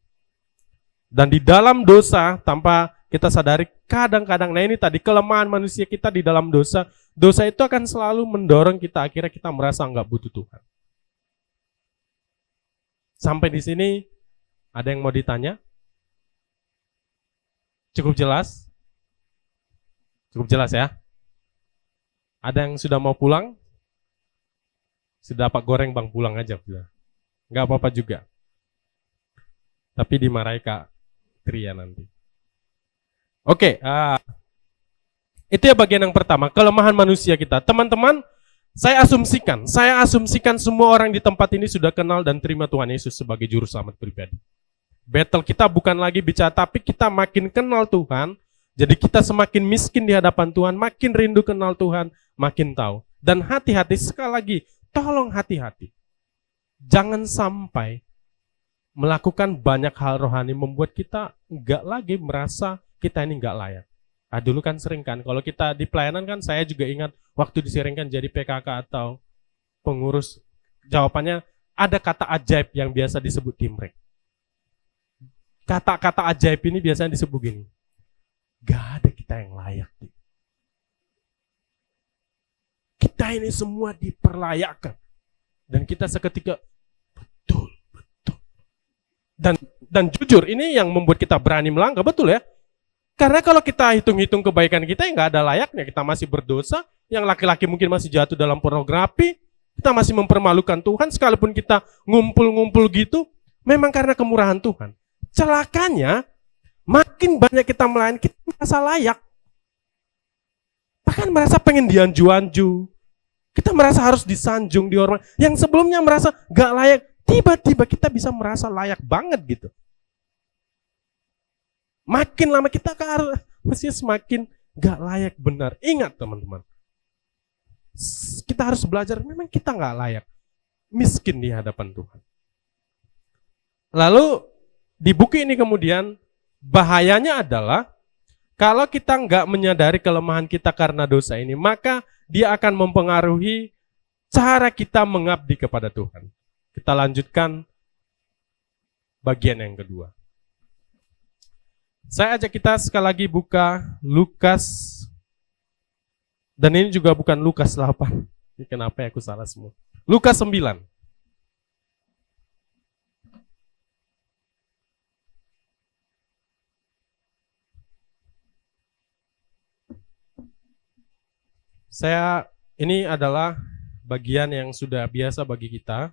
Dan di dalam dosa, tanpa kita sadari, kadang-kadang, nah ini tadi kelemahan manusia kita di dalam dosa, dosa itu akan selalu mendorong kita, akhirnya kita merasa nggak butuh Tuhan. Sampai di sini, ada yang mau ditanya? Cukup jelas? Cukup jelas ya? Ada yang sudah mau pulang? Sudah Pak goreng Bang, pulang aja. Nggak apa-apa juga. Tapi dimarahi Kak Tria nanti. Oke, itu ya bagian yang pertama, kelemahan manusia kita. Teman-teman, saya asumsikan semua orang di tempat ini sudah kenal dan terima Tuhan Yesus sebagai juru selamat pribadi. Battle kita bukan lagi bicara, tapi kita makin kenal Tuhan, jadi kita semakin miskin di hadapan Tuhan, makin rindu kenal Tuhan, makin tahu. Dan hati-hati, sekali lagi, tolong hati-hati. Jangan sampai melakukan banyak hal rohani membuat kita nggak lagi merasa kita ini nggak layak. Nah, dulu kan sering kan, kalau kita di pelayanan kan saya juga ingat waktu disiringkan jadi PKK atau pengurus, jawabannya ada kata ajaib yang biasa disebut timrek. Kata-kata ajaib ini biasanya disebut gini, gak ada kita yang layak. Kita ini semua diperlayakkan. Dan kita seketika, betul. Dan jujur, ini yang membuat kita berani melangkah, betul ya? Karena kalau kita hitung-hitung kebaikan kita, ya nggak ada layaknya. Kita masih berdosa, yang laki-laki mungkin masih jatuh dalam pornografi, kita masih mempermalukan Tuhan, sekalipun kita ngumpul-ngumpul gitu, memang karena kemurahan Tuhan. Celakanya, makin banyak kita melayani, kita merasa layak. Bahkan merasa pengen dianju-anju. Kita merasa harus disanjung, dihormati. Yang sebelumnya merasa gak layak, tiba-tiba kita bisa merasa layak banget gitu. Makin lama kita mestinya semakin gak layak benar. Ingat teman-teman, kita harus belajar, memang kita gak layak. Miskin di hadapan Tuhan. Lalu di buku ini kemudian bahayanya adalah kalau kita nggak menyadari kelemahan kita karena dosa ini, maka dia akan mempengaruhi cara kita mengabdi kepada Tuhan. Kita lanjutkan bagian yang kedua. Saya ajak kita sekali lagi buka Lukas, dan ini juga bukan Lukas 8. Ini kenapa ya aku salah semua. Lukas 9. Ini adalah bagian yang sudah biasa bagi kita.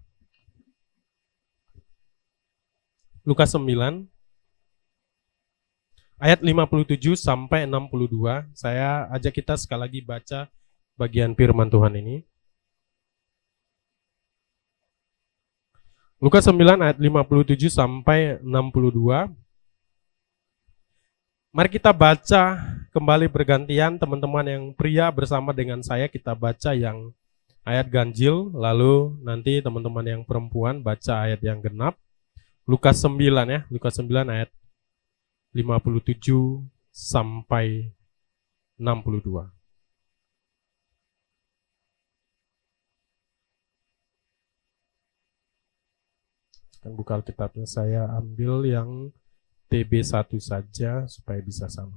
Lukas 9 ayat 57 sampai 62. Saya ajak kita sekali lagi baca bagian firman Tuhan ini. Lukas 9 ayat 57 sampai 62. Mari kita baca kembali bergantian, teman-teman yang pria bersama dengan saya kita baca yang ayat ganjil, lalu nanti teman-teman yang perempuan baca ayat yang genap. Lukas 9 ya, Lukas 9 ayat 57 sampai 62. Sekarang buka Alkitabnya, saya ambil yang TB1 saja supaya bisa sama.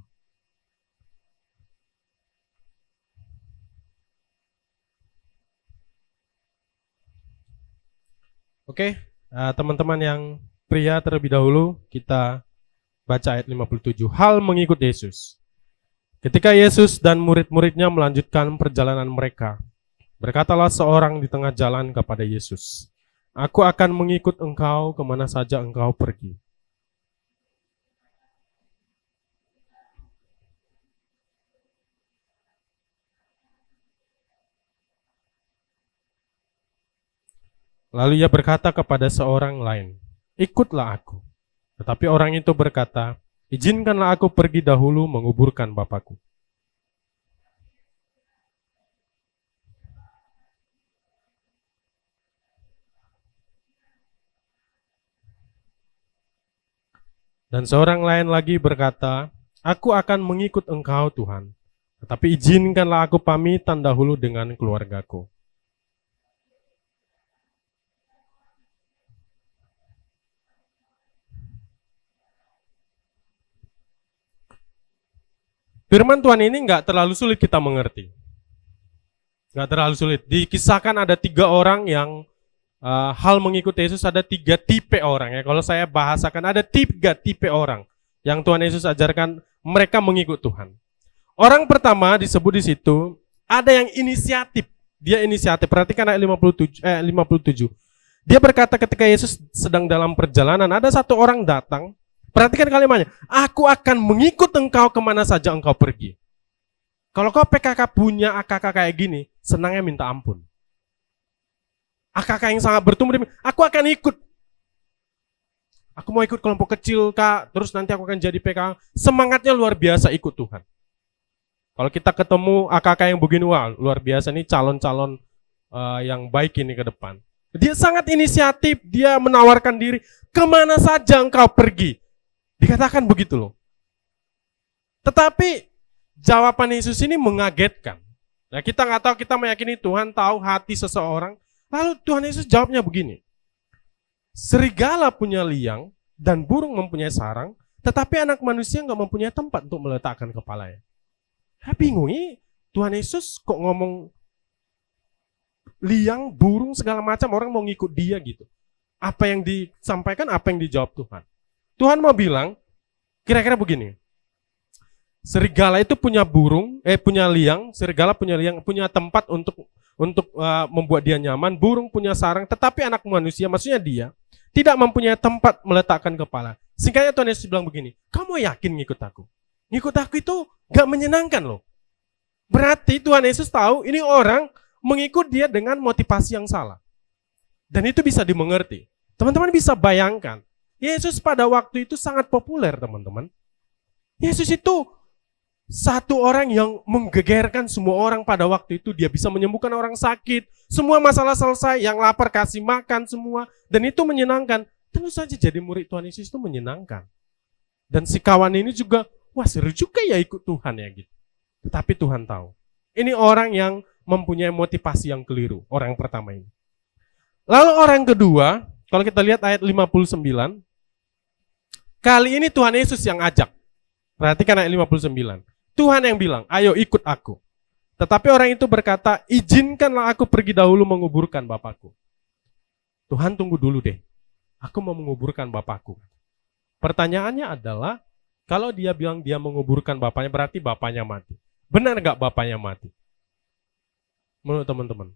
Oke, teman-teman yang pria terlebih dahulu kita baca ayat 57. Hal mengikut Yesus. Ketika Yesus dan murid-muridnya melanjutkan perjalanan mereka, berkatalah seorang di tengah jalan kepada Yesus, "Aku akan mengikut engkau kemana saja engkau pergi." Lalu ia berkata kepada seorang lain, "Ikutlah aku." Tetapi orang itu berkata, "Izinkanlah aku pergi dahulu menguburkan Bapakku." Dan seorang lain lagi berkata, "Aku akan mengikut engkau Tuhan, tetapi izinkanlah aku pamitan dahulu dengan keluargaku." Firman Tuhan ini nggak terlalu sulit kita mengerti. Nggak terlalu sulit. Dikisahkan ada 3 orang yang hal mengikuti Yesus, ada 3 tipe orang ya. Kalau saya bahasakan ada 3 tipe orang yang Tuhan Yesus ajarkan mereka mengikut Tuhan. Orang pertama disebut di situ ada yang inisiatif. Dia inisiatif. Perhatikan ayat 57. Dia berkata ketika Yesus sedang dalam perjalanan, ada satu orang datang. Perhatikan kalimatnya, "Aku akan mengikut engkau kemana saja engkau pergi." Kalau kau PKK punya AKK kayak gini, senangnya minta ampun. AKK yang sangat bertumbuh, aku akan ikut. Aku mau ikut kelompok kecil, Kak, terus nanti aku akan jadi PKK. Semangatnya luar biasa ikut Tuhan. Kalau kita ketemu AKK yang begini, wah luar biasa nih calon-calon yang baik ini ke depan. Dia sangat inisiatif, dia menawarkan diri, kemana saja engkau pergi. Dikatakan begitu loh. Tetapi jawaban Yesus ini mengagetkan. Nah, kita nggak tahu, kita meyakini Tuhan tahu hati seseorang. Lalu Tuhan Yesus jawabnya begini. Serigala punya liang dan burung mempunyai sarang, tetapi anak manusia nggak mempunyai tempat untuk meletakkan kepalanya. Saya bingung, ini Tuhan Yesus kok ngomong liang, burung, segala macam, orang mau ngikut dia gitu. Apa yang disampaikan, apa yang dijawab Tuhan. Tuhan mau bilang, kira-kira begini. Serigala itu punya punya liang, serigala punya liang, punya tempat untuk membuat dia nyaman, burung punya sarang, tetapi anak manusia, maksudnya dia, tidak mempunyai tempat meletakkan kepala. Singkatnya Tuhan Yesus bilang begini, kamu yakin ngikut aku? Ngikut aku itu gak menyenangkan loh. Berarti Tuhan Yesus tahu ini orang mengikut dia dengan motivasi yang salah. Dan itu bisa dimengerti. Teman-teman bisa bayangkan, Yesus pada waktu itu sangat populer, teman-teman. Yesus itu satu orang yang menggegerkan semua orang pada waktu itu. Dia bisa menyembuhkan orang sakit, semua masalah selesai, yang lapar kasih makan semua. Dan itu menyenangkan. Tentu saja jadi murid Tuhan Yesus itu menyenangkan. Dan si kawan ini juga, wah seru juga ya ikut Tuhan ya gitu. Tetapi Tuhan tahu, ini orang yang mempunyai motivasi yang keliru, orang pertama ini. Lalu orang kedua, kalau kita lihat ayat 59, kali ini Tuhan Yesus yang ajak. Perhatikan ayat 59. Tuhan yang bilang, ayo ikut aku. Tetapi orang itu berkata, izinkanlah aku pergi dahulu menguburkan Bapakku. Tuhan tunggu dulu deh, aku mau menguburkan Bapakku. Pertanyaannya adalah, kalau dia bilang dia menguburkan bapaknya, berarti bapaknya mati. Benar nggak bapaknya mati? Menurut teman-teman?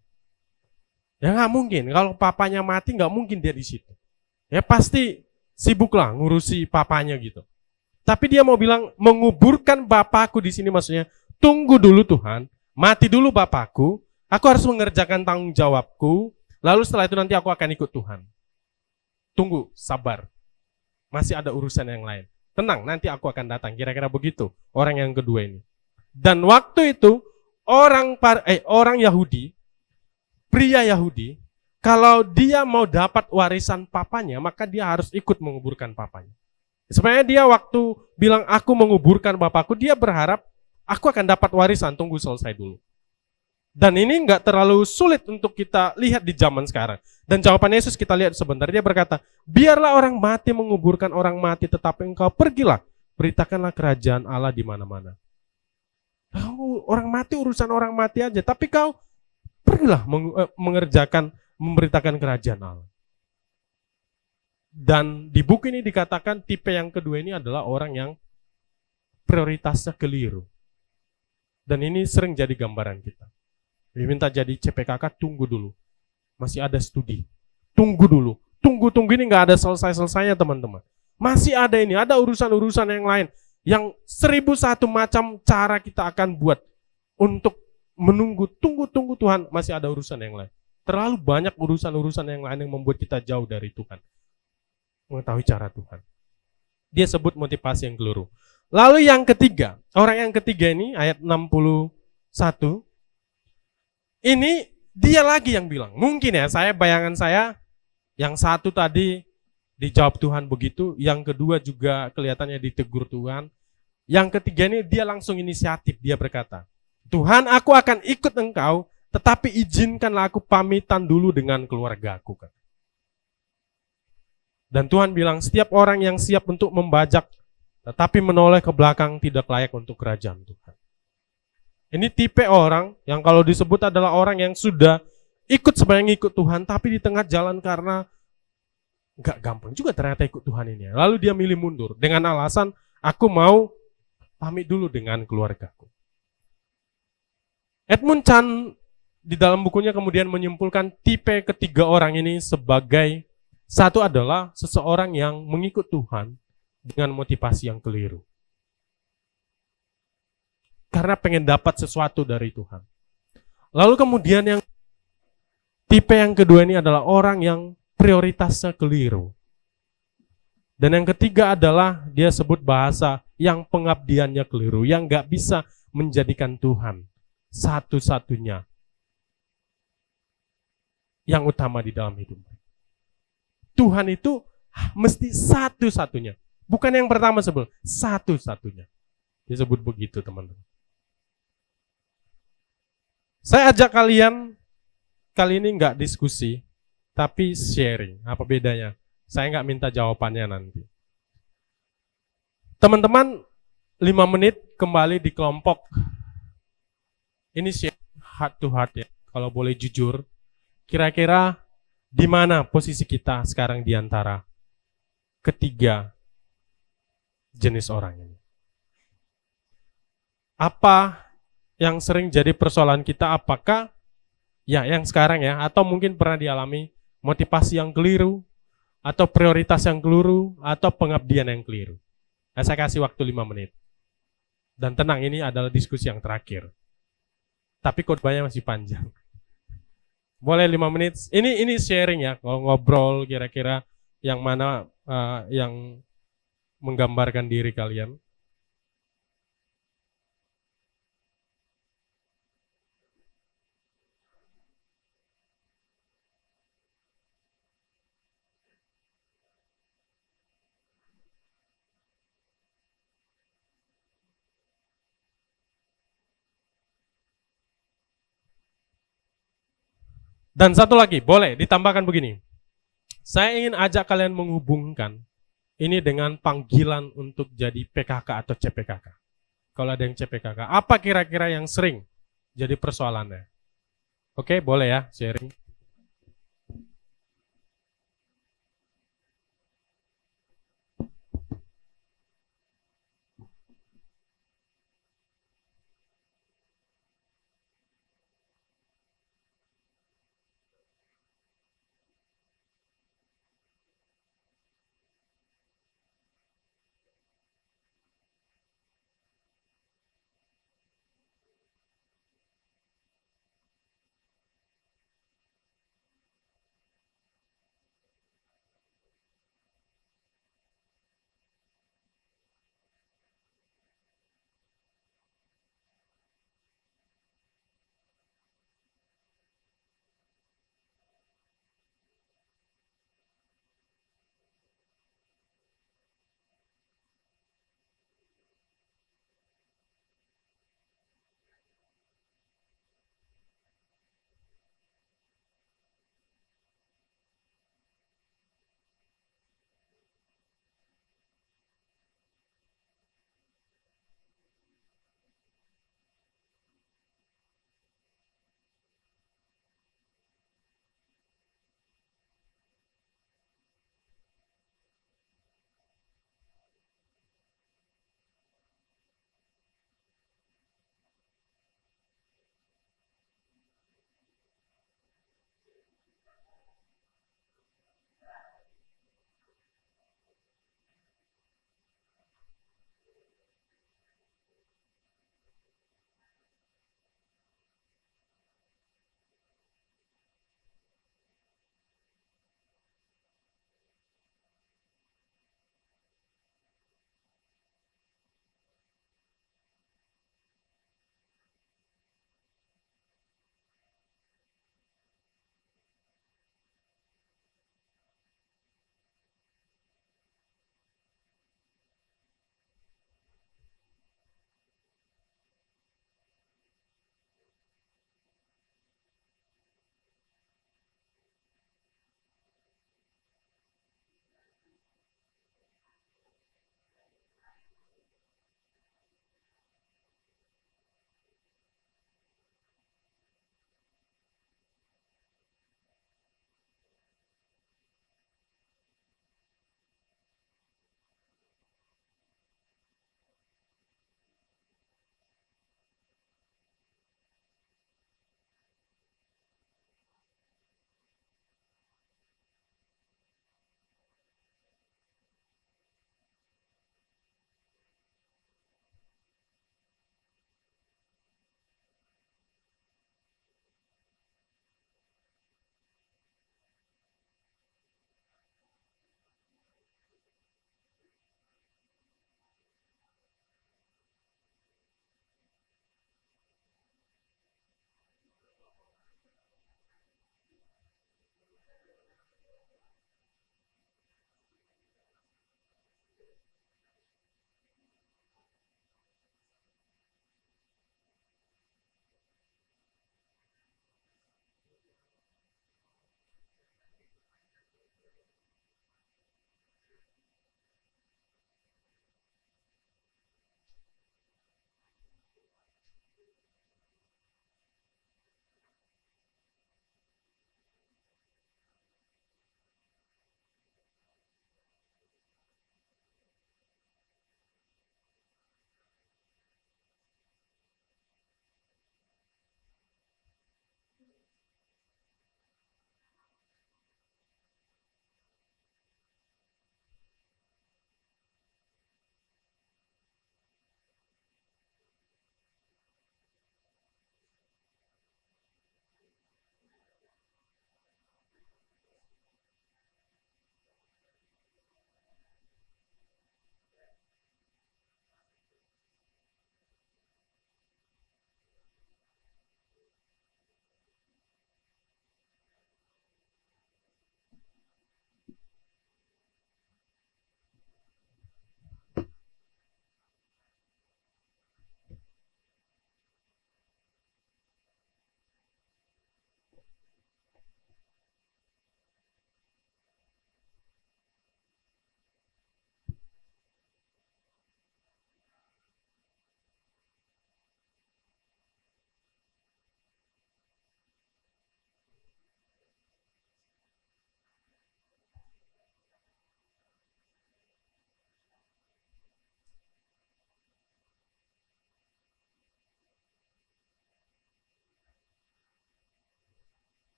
Ya nggak mungkin. Kalau papanya mati nggak mungkin dia di situ. Ya pasti sibuk lah ngurusi papanya gitu. Tapi dia mau bilang menguburkan Bapakku di sini maksudnya tunggu dulu Tuhan, mati dulu Bapakku, aku harus mengerjakan tanggung jawabku, lalu setelah itu nanti aku akan ikut Tuhan. tunggu, sabar. Masih ada urusan yang lain. Tenang, nanti aku akan datang. Kira-kira begitu orang yang kedua ini. Dan waktu itu orang Yahudi, pria Yahudi, kalau dia mau dapat warisan papanya, maka dia harus ikut menguburkan papanya. Sebenarnya dia waktu bilang aku menguburkan bapakku, dia berharap aku akan dapat warisan, tunggu selesai dulu. Dan ini nggak terlalu sulit untuk kita lihat di zaman sekarang. Dan jawaban Yesus kita lihat sebentar, dia berkata, biarlah orang mati menguburkan orang mati, tetapi engkau pergilah, beritakanlah kerajaan Allah di mana-mana. Orang mati urusan orang mati aja, tapi kau pergilah mengerjakan, memberitakan kerajaan Allah. Dan di buku ini dikatakan tipe yang kedua ini adalah orang yang prioritasnya keliru. Dan ini sering jadi gambaran kita. Diminta jadi CPKK, tunggu dulu. Masih ada studi. Tunggu dulu. Tunggu ini nggak ada selesai-selesainya teman-teman. Masih ada ini, ada urusan-urusan yang lain. Yang 1001 macam cara kita akan buat untuk menunggu, tunggu Tuhan, masih ada urusan yang lain. Terlalu banyak urusan-urusan yang lain yang membuat kita jauh dari Tuhan. Mengetahui cara Tuhan. Dia sebut motivasi yang keliru. Lalu yang ketiga, orang yang ketiga ini ayat 61, ini dia lagi yang bilang, mungkin ya bayangan saya, yang satu tadi dijawab Tuhan begitu, yang kedua juga kelihatannya ditegur Tuhan, yang ketiga ini dia langsung inisiatif, dia berkata, Tuhan aku akan ikut engkau, tetapi izinkanlah aku pamitan dulu dengan keluargaku. Dan Tuhan bilang, setiap orang yang siap untuk membajak, tetapi menoleh ke belakang tidak layak untuk kerajaan Tuhan. Ini tipe orang yang kalau disebut adalah orang yang sudah ikut sebenarnya ikut Tuhan, tapi di tengah jalan karena nggak gampang juga ternyata ikut Tuhan ini. Lalu dia milih mundur dengan alasan, aku mau pamit dulu dengan keluargaku. Edmund Chan di dalam bukunya kemudian menyimpulkan tipe ketiga orang ini sebagai satu adalah seseorang yang mengikut Tuhan dengan motivasi yang keliru. Karena pengen dapat sesuatu dari Tuhan. Lalu kemudian yang tipe yang kedua ini adalah orang yang prioritasnya keliru. Dan yang ketiga adalah dia sebut bahasa yang pengabdiannya keliru, yang gak bisa menjadikan Tuhan satu-satunya yang utama di dalam hidup. Tuhan itu mesti satu-satunya. Bukan yang pertama sebelum, satu-satunya. Disebut begitu teman-teman. Saya ajak kalian, kali ini nggak diskusi, tapi sharing. Apa bedanya? Saya nggak minta jawabannya nanti. Teman-teman, 5 menit kembali di kelompok. Ini sharing heart to heart ya, kalau boleh jujur. Kira-kira di mana posisi kita sekarang di antara ketiga jenis orang ini? Apa yang sering jadi persoalan kita, apakah ya yang sekarang ya, atau mungkin pernah dialami motivasi yang keliru, atau prioritas yang keliru, atau pengabdian yang keliru. Nah, saya kasih waktu 5 menit. Dan tenang, ini adalah diskusi yang terakhir. Tapi khotbahnya masih panjang. Boleh 5 menit. Ini sharing ya, kalau ngobrol kira-kira yang mana yang menggambarkan diri kalian. Dan satu lagi, boleh ditambahkan begini. Saya ingin ajak kalian menghubungkan ini dengan panggilan untuk jadi PKK atau CPKK. Kalau ada yang CPKK, apa kira-kira yang sering jadi persoalannya? Oke, boleh ya sharing.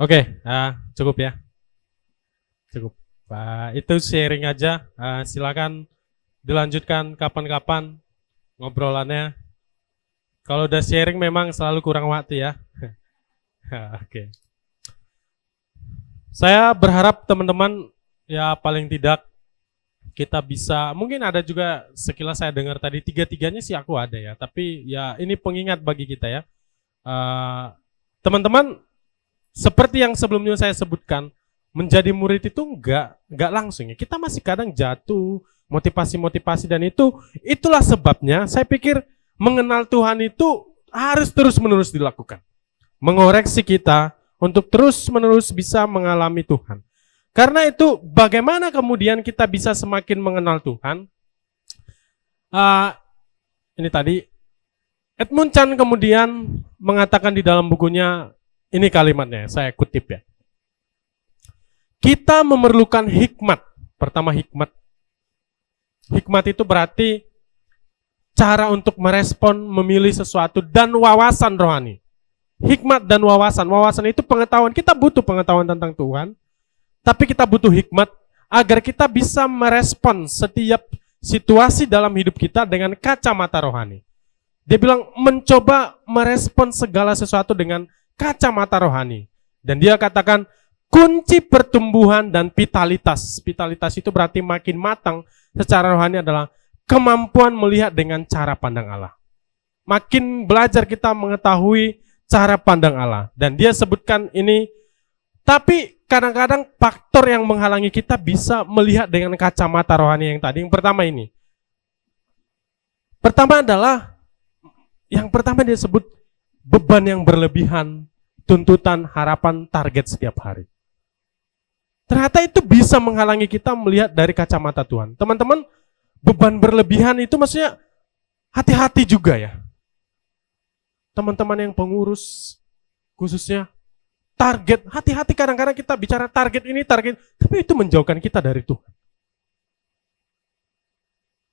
Oke, cukup ya. Cukup. Itu sharing aja. Silakan dilanjutkan kapan-kapan ngobrolannya. Kalau udah sharing memang selalu kurang waktu ya. Oke. Saya berharap teman-teman ya paling tidak kita bisa, mungkin ada juga sekilas saya dengar tadi tiga-tiganya sih aku ada ya, tapi ya ini pengingat bagi kita ya. Teman-teman, seperti yang sebelumnya saya sebutkan, menjadi murid itu enggak langsung ya. Kita masih kadang jatuh, motivasi-motivasi, dan itulah sebabnya saya pikir mengenal Tuhan itu harus terus-menerus dilakukan. Mengoreksi kita untuk terus-menerus bisa mengalami Tuhan. Karena itu bagaimana kemudian kita bisa semakin mengenal Tuhan? Ini tadi Edmund Chan kemudian mengatakan di dalam bukunya, ini kalimatnya saya kutip ya. Kita memerlukan hikmat. Pertama hikmat. Hikmat itu berarti cara untuk merespon, memilih sesuatu, dan wawasan rohani. Hikmat dan wawasan. Wawasan itu pengetahuan. Kita butuh pengetahuan tentang Tuhan, tapi kita butuh hikmat agar kita bisa merespon setiap situasi dalam hidup kita dengan kacamata rohani. Dia bilang mencoba merespon segala sesuatu dengan kacamata rohani. Dan dia katakan kunci pertumbuhan dan vitalitas. Vitalitas itu berarti makin matang secara rohani adalah kemampuan melihat dengan cara pandang Allah. Makin belajar kita mengetahui cara pandang Allah. Dan dia sebutkan ini, tapi kadang-kadang faktor yang menghalangi kita bisa melihat dengan kacamata rohani yang tadi. Yang pertama ini. Yang pertama dia sebut beban yang berlebihan, tuntutan, harapan, target setiap hari. Ternyata itu bisa menghalangi kita melihat dari kacamata Tuhan. Teman-teman, beban berlebihan itu maksudnya hati-hati juga ya. Teman-teman yang pengurus, khususnya target, hati-hati kadang-kadang kita bicara target ini, target, tapi itu menjauhkan kita dari Tuhan.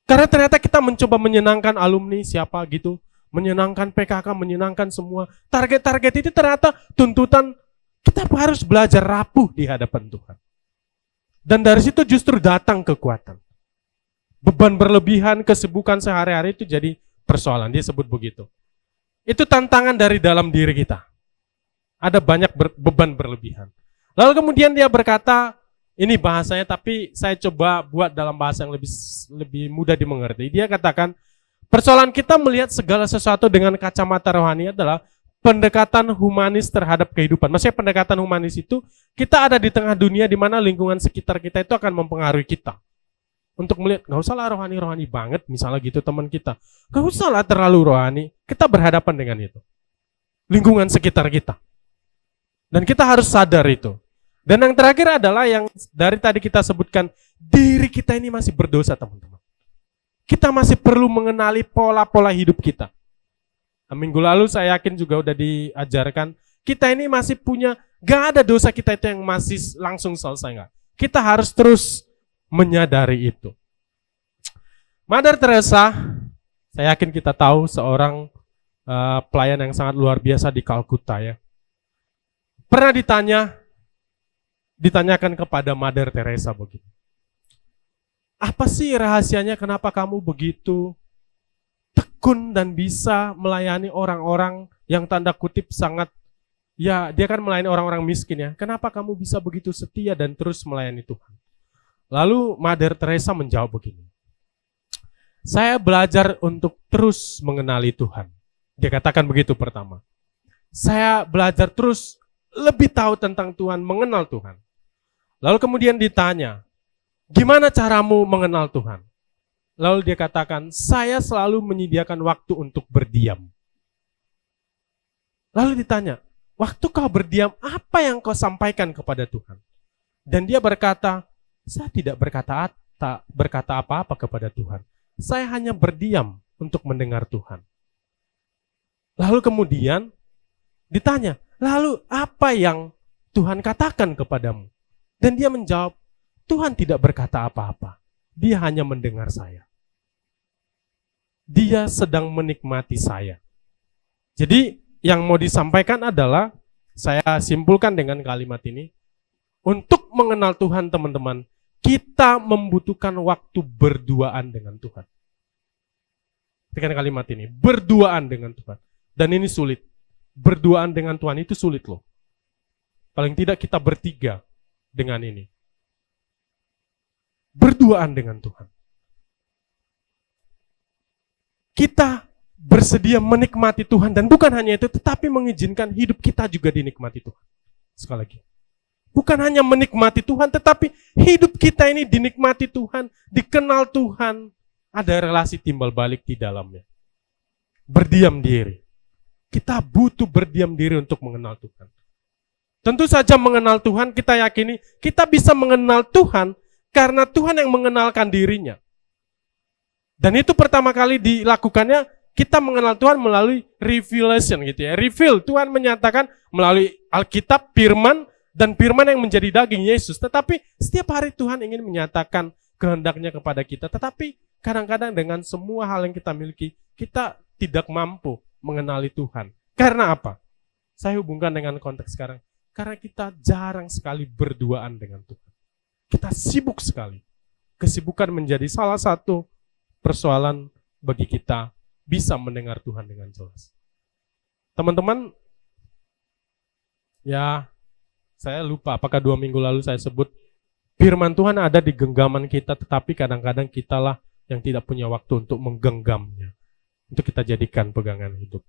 Karena ternyata kita mencoba menyenangkan alumni siapa gitu, menyenangkan PKK, menyenangkan semua. Target-target itu ternyata tuntutan kita harus belajar rapuh di hadapan Tuhan. Dan dari situ justru datang kekuatan. Beban berlebihan, kesibukan sehari-hari itu jadi persoalan. Dia sebut begitu. Itu tantangan dari dalam diri kita. Ada banyak beban berlebihan. Lalu kemudian dia berkata, ini bahasanya tapi saya coba buat dalam bahasa yang lebih mudah dimengerti. Dia katakan, persoalan kita melihat segala sesuatu dengan kacamata rohani adalah pendekatan humanis terhadap kehidupan. Maksudnya pendekatan humanis itu, kita ada di tengah dunia di mana lingkungan sekitar kita itu akan mempengaruhi kita. Untuk melihat, gak usah lah rohani-rohani banget, misalnya gitu teman kita. Gak usah lah terlalu rohani, kita berhadapan dengan itu. Lingkungan sekitar kita. Dan kita harus sadar itu. Dan yang terakhir adalah yang dari tadi kita sebutkan, diri kita ini masih berdosa teman-teman. Kita masih perlu mengenali pola-pola hidup kita. Minggu lalu saya yakin juga udah diajarkan, kita ini masih punya, gak ada dosa kita itu yang masih langsung selesai enggak. Kita harus terus menyadari itu. Mother Teresa, saya yakin kita tahu seorang pelayan yang sangat luar biasa di Kalkuta ya. Pernah ditanyakan kepada Mother Teresa begitu. Apa sih rahasianya kenapa kamu begitu tekun dan bisa melayani orang-orang yang tanda kutip sangat, ya dia kan melayani orang-orang miskin ya. Kenapa kamu bisa begitu setia dan terus melayani Tuhan? Lalu Mother Teresa menjawab begini. Saya belajar untuk terus mengenali Tuhan. Dia katakan begitu pertama. Saya belajar terus lebih tahu tentang Tuhan, mengenal Tuhan. Lalu kemudian ditanya, gimana caramu mengenal Tuhan? Lalu dia katakan, saya selalu menyediakan waktu untuk berdiam. Lalu ditanya, waktu kau berdiam, apa yang kau sampaikan kepada Tuhan? Dan dia berkata, saya tidak berkata apa-apa kepada Tuhan. Saya hanya berdiam untuk mendengar Tuhan. Lalu kemudian ditanya, lalu apa yang Tuhan katakan kepadamu? Dan dia menjawab, Tuhan tidak berkata apa-apa. Dia hanya mendengar saya. Dia sedang menikmati saya. Jadi yang mau disampaikan adalah saya simpulkan dengan kalimat ini. Untuk mengenal Tuhan teman-teman, kita membutuhkan waktu berduaan dengan Tuhan. Perhatikan kalimat ini, berduaan dengan Tuhan. Dan ini sulit. Berduaan dengan Tuhan itu sulit loh. Paling tidak kita bertiga dengan ini. Berduaan dengan Tuhan. Kita bersedia menikmati Tuhan, dan bukan hanya itu, tetapi mengizinkan hidup kita juga dinikmati Tuhan. Sekali lagi. Bukan hanya menikmati Tuhan, tetapi hidup kita ini dinikmati Tuhan, dikenal Tuhan, ada relasi timbal balik di dalamnya. Berdiam diri. Kita butuh berdiam diri untuk mengenal Tuhan. Tentu saja mengenal Tuhan, kita yakini kita bisa mengenal Tuhan karena Tuhan yang mengenalkan dirinya. Dan itu pertama kali dilakukannya, kita mengenal Tuhan melalui revelation gitu ya. Reveal, Tuhan menyatakan melalui Alkitab, firman, dan firman yang menjadi daging Yesus. Tetapi setiap hari Tuhan ingin menyatakan kehendaknya kepada kita. Tetapi kadang-kadang dengan semua hal yang kita miliki, kita tidak mampu mengenali Tuhan. Karena apa? Saya hubungkan dengan konteks sekarang. Karena kita jarang sekali berduaan dengan Tuhan. Kita sibuk sekali. Kesibukan menjadi salah satu persoalan bagi kita bisa mendengar Tuhan dengan jelas. Teman-teman, ya saya lupa apakah 2 minggu lalu saya sebut firman Tuhan ada di genggaman kita, tetapi kadang-kadang kitalah yang tidak punya waktu untuk menggenggamnya, untuk kita jadikan pegangan hidup.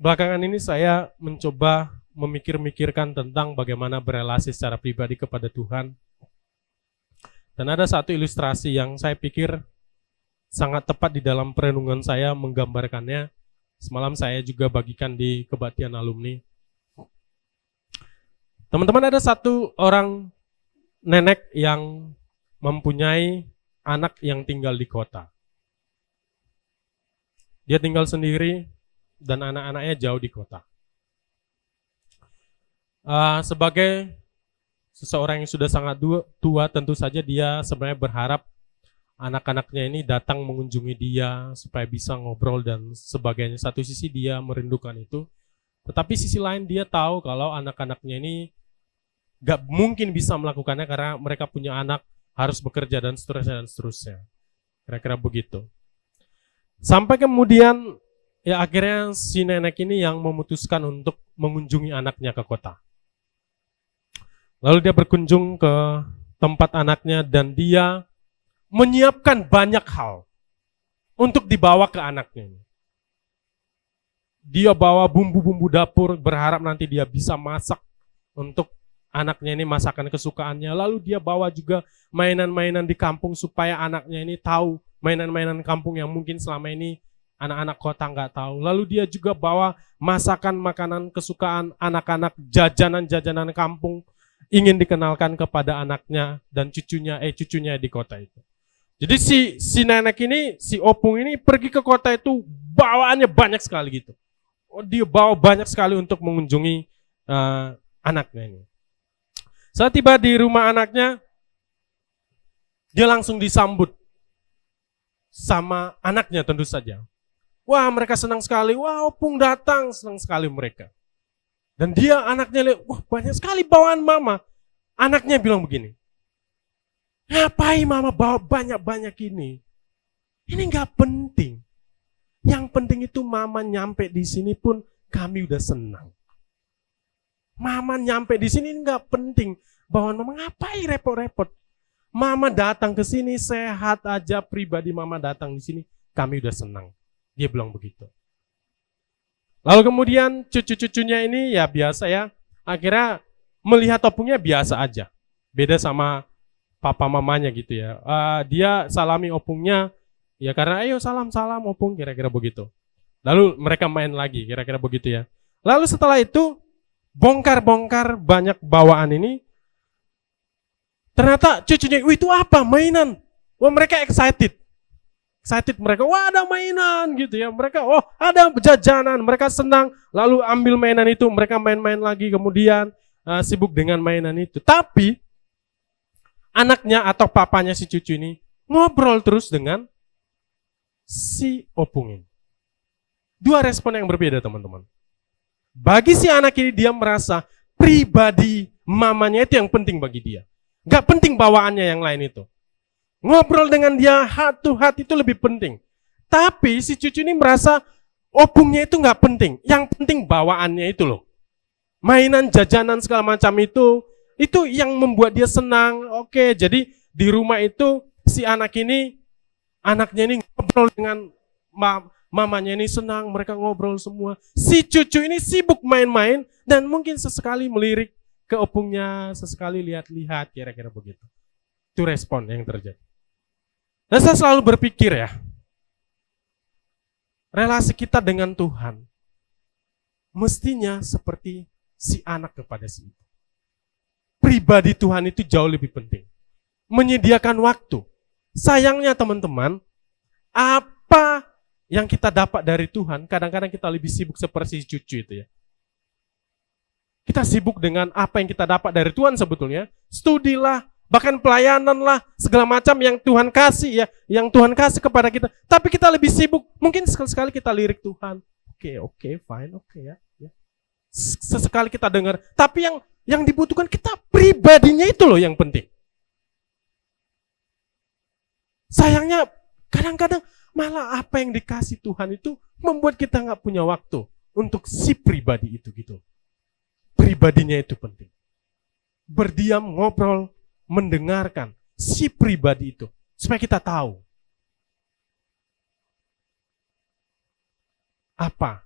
Belakangan ini saya mencoba memikir-mikirkan tentang bagaimana berelasi secara pribadi kepada Tuhan. Dan ada satu ilustrasi yang saya pikir sangat tepat di dalam perenungan saya menggambarkannya. Semalam saya juga bagikan di kebaktian alumni. Teman-teman, ada satu orang nenek yang mempunyai anak yang tinggal di kota. Dia tinggal sendiri dan anak-anaknya jauh di kota. Sebagai seseorang yang sudah sangat tua, tentu saja dia sebenarnya berharap anak-anaknya ini datang mengunjungi dia supaya bisa ngobrol dan sebagainya. Satu sisi dia merindukan itu, tetapi sisi lain dia tahu kalau anak-anaknya ini gak mungkin bisa melakukannya karena mereka punya anak, harus bekerja dan seterusnya. Kira-kira begitu. Sampai kemudian ya akhirnya si nenek ini yang memutuskan untuk mengunjungi anaknya ke kota. Lalu dia berkunjung ke tempat anaknya dan dia menyiapkan banyak hal untuk dibawa ke anaknya. Dia bawa bumbu-bumbu dapur, berharap nanti dia bisa masak untuk anaknya ini, masakan kesukaannya. Lalu dia bawa juga mainan-mainan di kampung supaya anaknya ini tahu mainan-mainan kampung yang mungkin selama ini anak-anak kota nggak tahu. Lalu dia juga bawa masakan makanan kesukaan anak-anak, jajanan-jajanan kampung, ingin dikenalkan kepada anaknya dan cucunya di kota itu. Jadi si nenek ini, si opung ini pergi ke kota itu bawaannya banyak sekali gitu. Dia bawa banyak sekali untuk mengunjungi anaknya ini. Saat tiba di rumah anaknya, dia langsung disambut sama anaknya tentu saja. Wah, mereka senang sekali. Wah, opung datang, senang sekali mereka. Dan dia anaknya lihat, wah banyak sekali bawaan mama. Anaknya bilang begini, ngapain mama bawa banyak-banyak ini? Ini nggak penting. Yang penting itu mama nyampe di sini pun kami udah senang. Mama nyampe di sini nggak penting. Bawaan mama ngapain repot-repot? Mama datang ke sini sehat aja, pribadi mama datang di sini kami udah senang. Dia bilang begitu. Lalu kemudian cucu-cucunya ini ya biasa ya, akhirnya melihat opungnya biasa aja. Beda sama papa mamanya gitu ya. Dia salami opungnya, ya karena ayo salam-salam opung, kira-kira begitu. Lalu mereka main lagi, kira-kira begitu ya. Lalu setelah itu, bongkar-bongkar banyak bawaan ini, ternyata cucunya, wih itu apa, mainan. Wah mereka excited mereka, wah ada mainan gitu ya. Mereka, oh ada jajanan, mereka senang. Lalu ambil mainan itu, mereka main-main lagi, kemudian sibuk dengan mainan itu. Tapi, anaknya atau papanya si cucu ini ngobrol terus dengan si opung ini. Dua respon yang berbeda, teman-teman. Bagi si anak ini, dia merasa pribadi mamanya itu yang penting bagi dia. Gak penting bawaannya yang lain itu. Ngobrol dengan dia heart to heart itu lebih penting. Tapi si cucu ini merasa opungnya itu gak penting. Yang penting bawaannya itu loh. Mainan, jajanan segala macam itu yang membuat dia senang. Oke, jadi di rumah itu si anaknya ini ngobrol dengan mamanya ini senang, mereka ngobrol semua. Si cucu ini sibuk main-main dan mungkin sesekali melirik ke opungnya, sesekali lihat-lihat, kira-kira begitu. Itu respon yang terjadi. Dan saya selalu berpikir ya, relasi kita dengan Tuhan mestinya seperti si anak kepada si ibu. Pribadi Tuhan itu jauh lebih penting. Menyediakan waktu. Sayangnya teman-teman, apa yang kita dapat dari Tuhan, kadang-kadang kita lebih sibuk seperti cucu itu ya. Kita sibuk dengan apa yang kita dapat dari Tuhan sebetulnya. Studilah, bahkan pelayanan lah, segala macam yang Tuhan kasih ya, yang Tuhan kasih kepada kita. Tapi kita lebih sibuk, mungkin sekali-sekali kita lirik Tuhan. Oke, fine, ya. Sesekali kita dengar. Tapi yang dibutuhkan kita pribadinya itu loh yang penting. Sayangnya kadang-kadang malah apa yang dikasih Tuhan itu membuat kita nggak punya waktu untuk si pribadi itu gitu. Pribadinya itu penting. Berdiam, ngobrol, mendengarkan si pribadi itu supaya kita tahu apa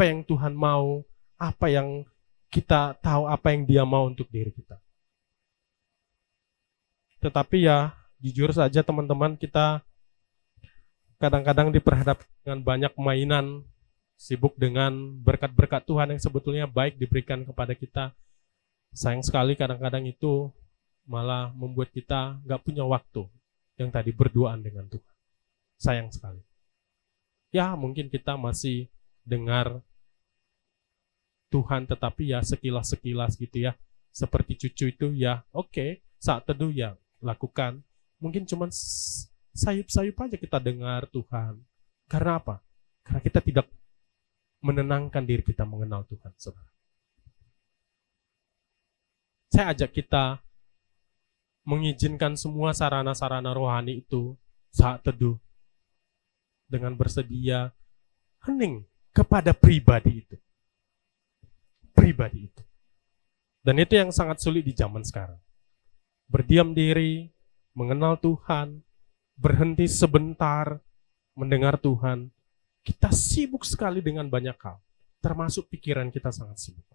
yang Tuhan mau, apa yang kita tahu, apa yang Dia mau untuk diri kita. Tetapi ya jujur saja teman-teman, kita kadang-kadang diperhadapkan dengan banyak mainan, sibuk dengan berkat-berkat Tuhan yang sebetulnya baik diberikan kepada kita. Sayang sekali kadang-kadang itu malah membuat kita gak punya waktu yang tadi berduaan dengan Tuhan. Sayang sekali. Ya mungkin kita masih dengar Tuhan, tetapi ya sekilas-sekilas gitu ya. Seperti cucu itu ya oke, saat teduh ya lakukan. Mungkin cuma sayup-sayup aja kita dengar Tuhan. Karena apa? Karena kita tidak menenangkan diri kita mengenal Tuhan, saudara. Saya ajak kita mengizinkan semua sarana-sarana rohani itu saat teduh dengan bersedia hening kepada pribadi itu. Pribadi itu. Dan itu yang sangat sulit di zaman sekarang. Berdiam diri, mengenal Tuhan, berhenti sebentar, mendengar Tuhan. Kita sibuk sekali dengan banyak hal, termasuk pikiran kita sangat sibuk.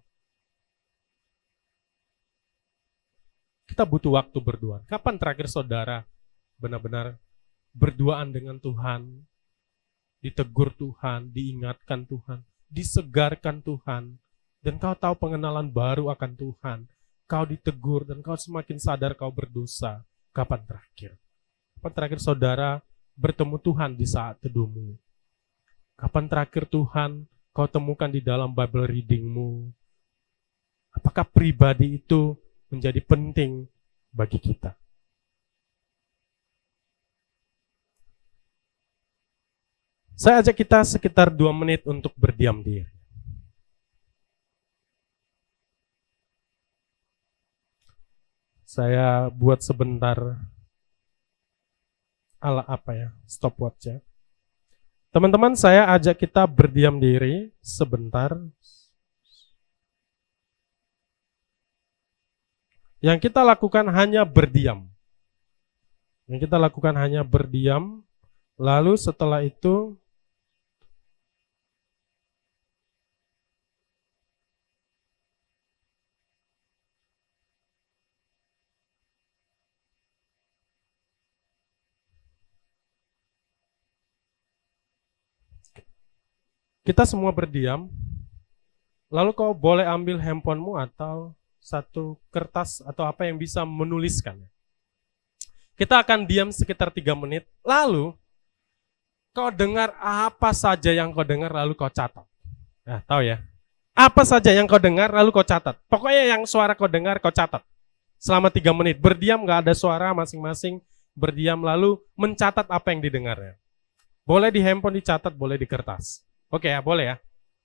Kita butuh waktu berduaan. Kapan terakhir saudara benar-benar berduaan dengan Tuhan, ditegur Tuhan, diingatkan Tuhan, disegarkan Tuhan, dan kau tahu pengenalan baru akan Tuhan, kau ditegur dan kau semakin sadar kau berdosa. Kapan terakhir? Kapan terakhir saudara bertemu Tuhan di saat teduhmu? Kapan terakhir Tuhan kau temukan di dalam Bible readingmu? Apakah pribadi itu menjadi penting bagi kita? Saya ajak kita sekitar 2 menit untuk berdiam diri. Saya buat sebentar stopwatch ya. Teman-teman, saya ajak kita berdiam diri sebentar. Yang kita lakukan hanya berdiam. Lalu setelah itu kita semua berdiam, lalu kau boleh ambil handphonemu atau satu kertas atau apa yang bisa menuliskan. Kita akan diam sekitar 3 menit, lalu kau dengar apa saja yang kau dengar lalu kau catat. Nah, tahu ya? Apa saja yang kau dengar lalu kau catat. Pokoknya yang suara kau dengar kau catat. Selama 3 menit, berdiam, gak ada suara, masing-masing berdiam lalu mencatat apa yang didengarnya. Boleh di handphone dicatat, boleh di kertas. Oke ya, boleh ya.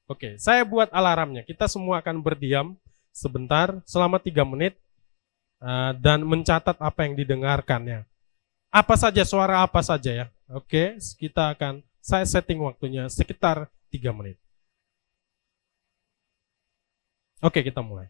Oke, saya buat alarmnya. Kita semua akan berdiam sebentar selama 3 menit dan mencatat apa yang didengarkannya. Apa saja, suara apa saja ya. Oke, saya setting waktunya sekitar 3 menit. Oke, kita mulai.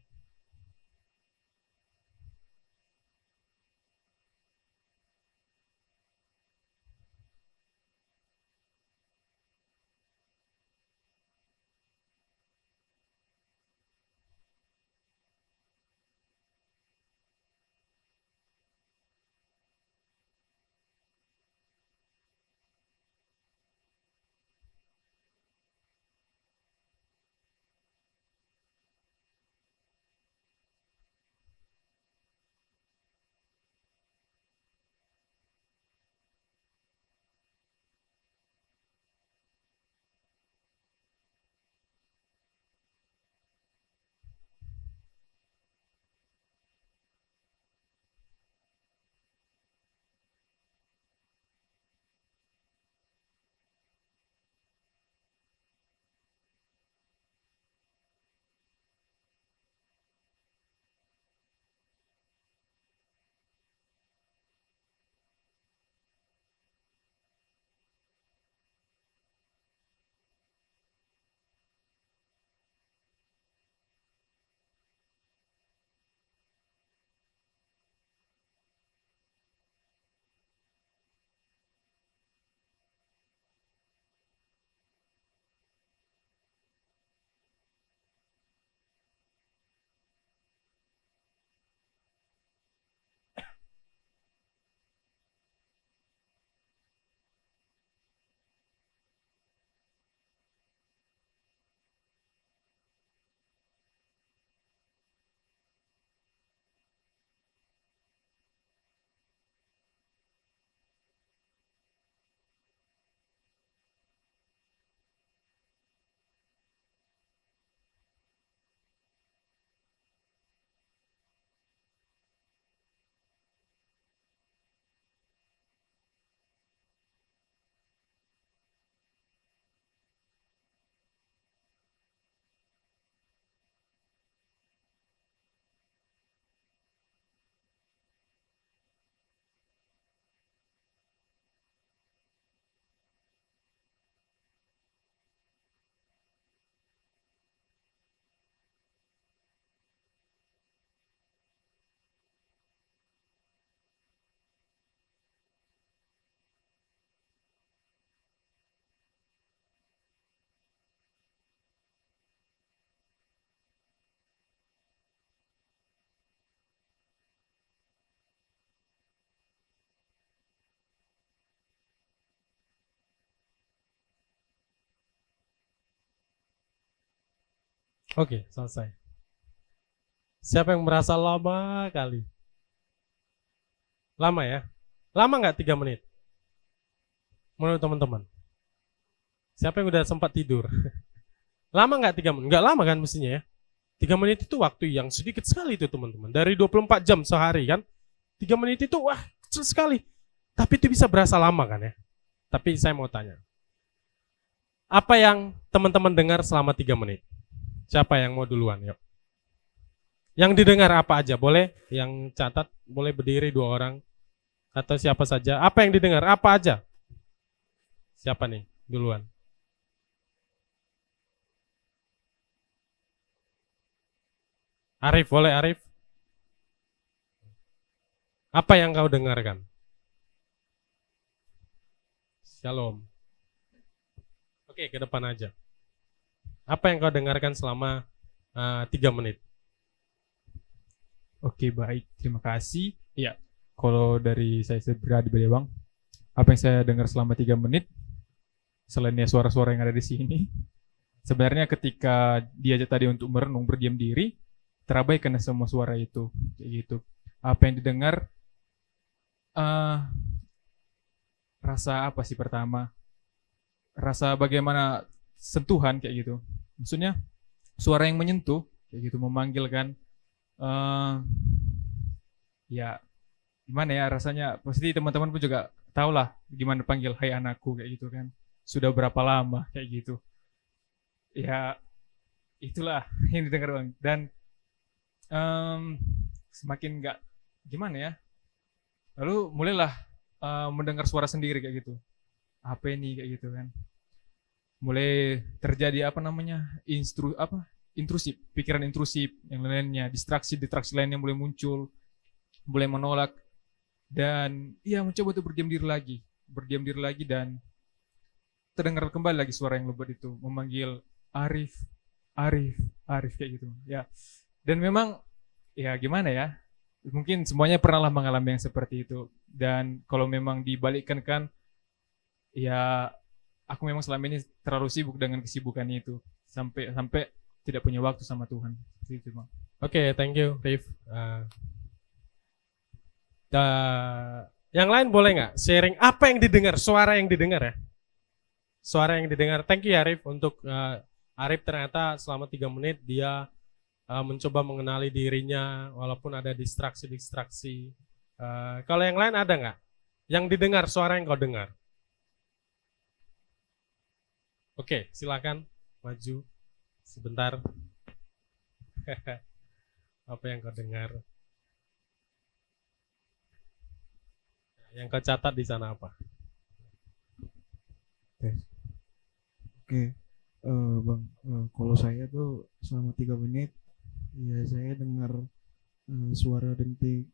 Oke, selesai. Siapa yang merasa lama kali? Lama ya? Lama nggak 3 menit? Menurut teman-teman? Siapa yang udah sempat tidur? Lama nggak 3 menit? Nggak lama kan mestinya ya? 3 menit itu waktu yang sedikit sekali itu teman-teman. Dari 24 jam sehari kan? 3 menit itu wah kecil sekali. Tapi itu bisa berasa lama kan ya? Tapi saya mau tanya. Apa yang teman-teman dengar selama 3 menit? Siapa yang mau duluan? Yuk. Yang didengar apa aja? Boleh yang catat, boleh berdiri 2 orang. Atau siapa saja. Apa yang didengar? Apa aja? Siapa nih duluan? Arif, boleh Arif? Apa yang kau dengarkan? Shalom. Oke, ke depan aja. Apa yang kau dengarkan selama 3 menit? Oke, baik. Terima kasih. Ya, kalau dari saya pribadi, Bang, apa yang saya dengar selama 3 menit, selain ya suara-suara yang ada di sini, sebenarnya ketika diajak tadi untuk merenung, berdiam diri, terabaikan semua suara itu. Kayak gitu. Apa yang didengar, rasa apa sih pertama? Rasa bagaimana sentuhan kayak gitu. Maksudnya, suara yang menyentuh, kayak gitu, memanggilkan, ya gimana ya rasanya, pasti teman-teman pun juga tahu lah gimana panggil hai anakku kayak gitu kan. sudah berapa lama kayak gitu. Ya itulah yang didengar Bang. Dan semakin nggak gimana ya, lalu mulailah mendengar suara sendiri kayak gitu. Apa ini kayak gitu kan? Mulai terjadi intrusif, pikiran intrusif yang lainnya, distraksi lainnya mulai muncul, mulai menolak, dan ya mencoba untuk berdiam diri lagi, dan terdengar kembali lagi suara yang lembut itu memanggil Arif, Arif, Arif kayak gitu ya. Dan memang ya gimana ya, mungkin semuanya pernah lah mengalami yang seperti itu. Dan kalau memang dibalikkan kan, ya aku memang selama ini terlalu sibuk dengan kesibukannya itu sampai tidak punya waktu sama Tuhan. Seperti itu, Bang. Oke, thank you, Rif. Yang lain boleh nggak sharing apa yang didengar, suara yang didengar ya? Suara yang didengar. Thank you ya, Arif. Untuk Arif ternyata selama 3 menit dia mencoba mengenali dirinya walaupun ada distraksi. Kalau yang lain ada nggak? Yang didengar, suara yang kau dengar. Oke, silakan maju sebentar. Apa yang kau dengar? Yang kau catat di sana apa? Oke, Bang, kalau saya tuh selama 3 menit, ya saya dengar suara dentik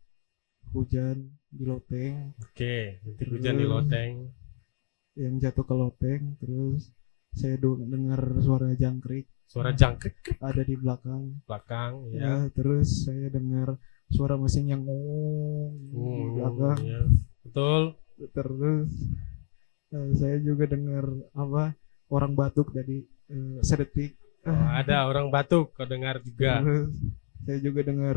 hujan di loteng. Oke, dentik hujan di loteng. Yang jatuh ke loteng, terus saya dengar suara jangkrik. Suara jangkrik ada di belakang. Ya. Terus saya dengar suara mesin yang di belakang. Ya. Betul. Terus saya juga dengar orang batuk tadi sedetik. Ada orang batuk, kau dengar juga. Terus saya juga dengar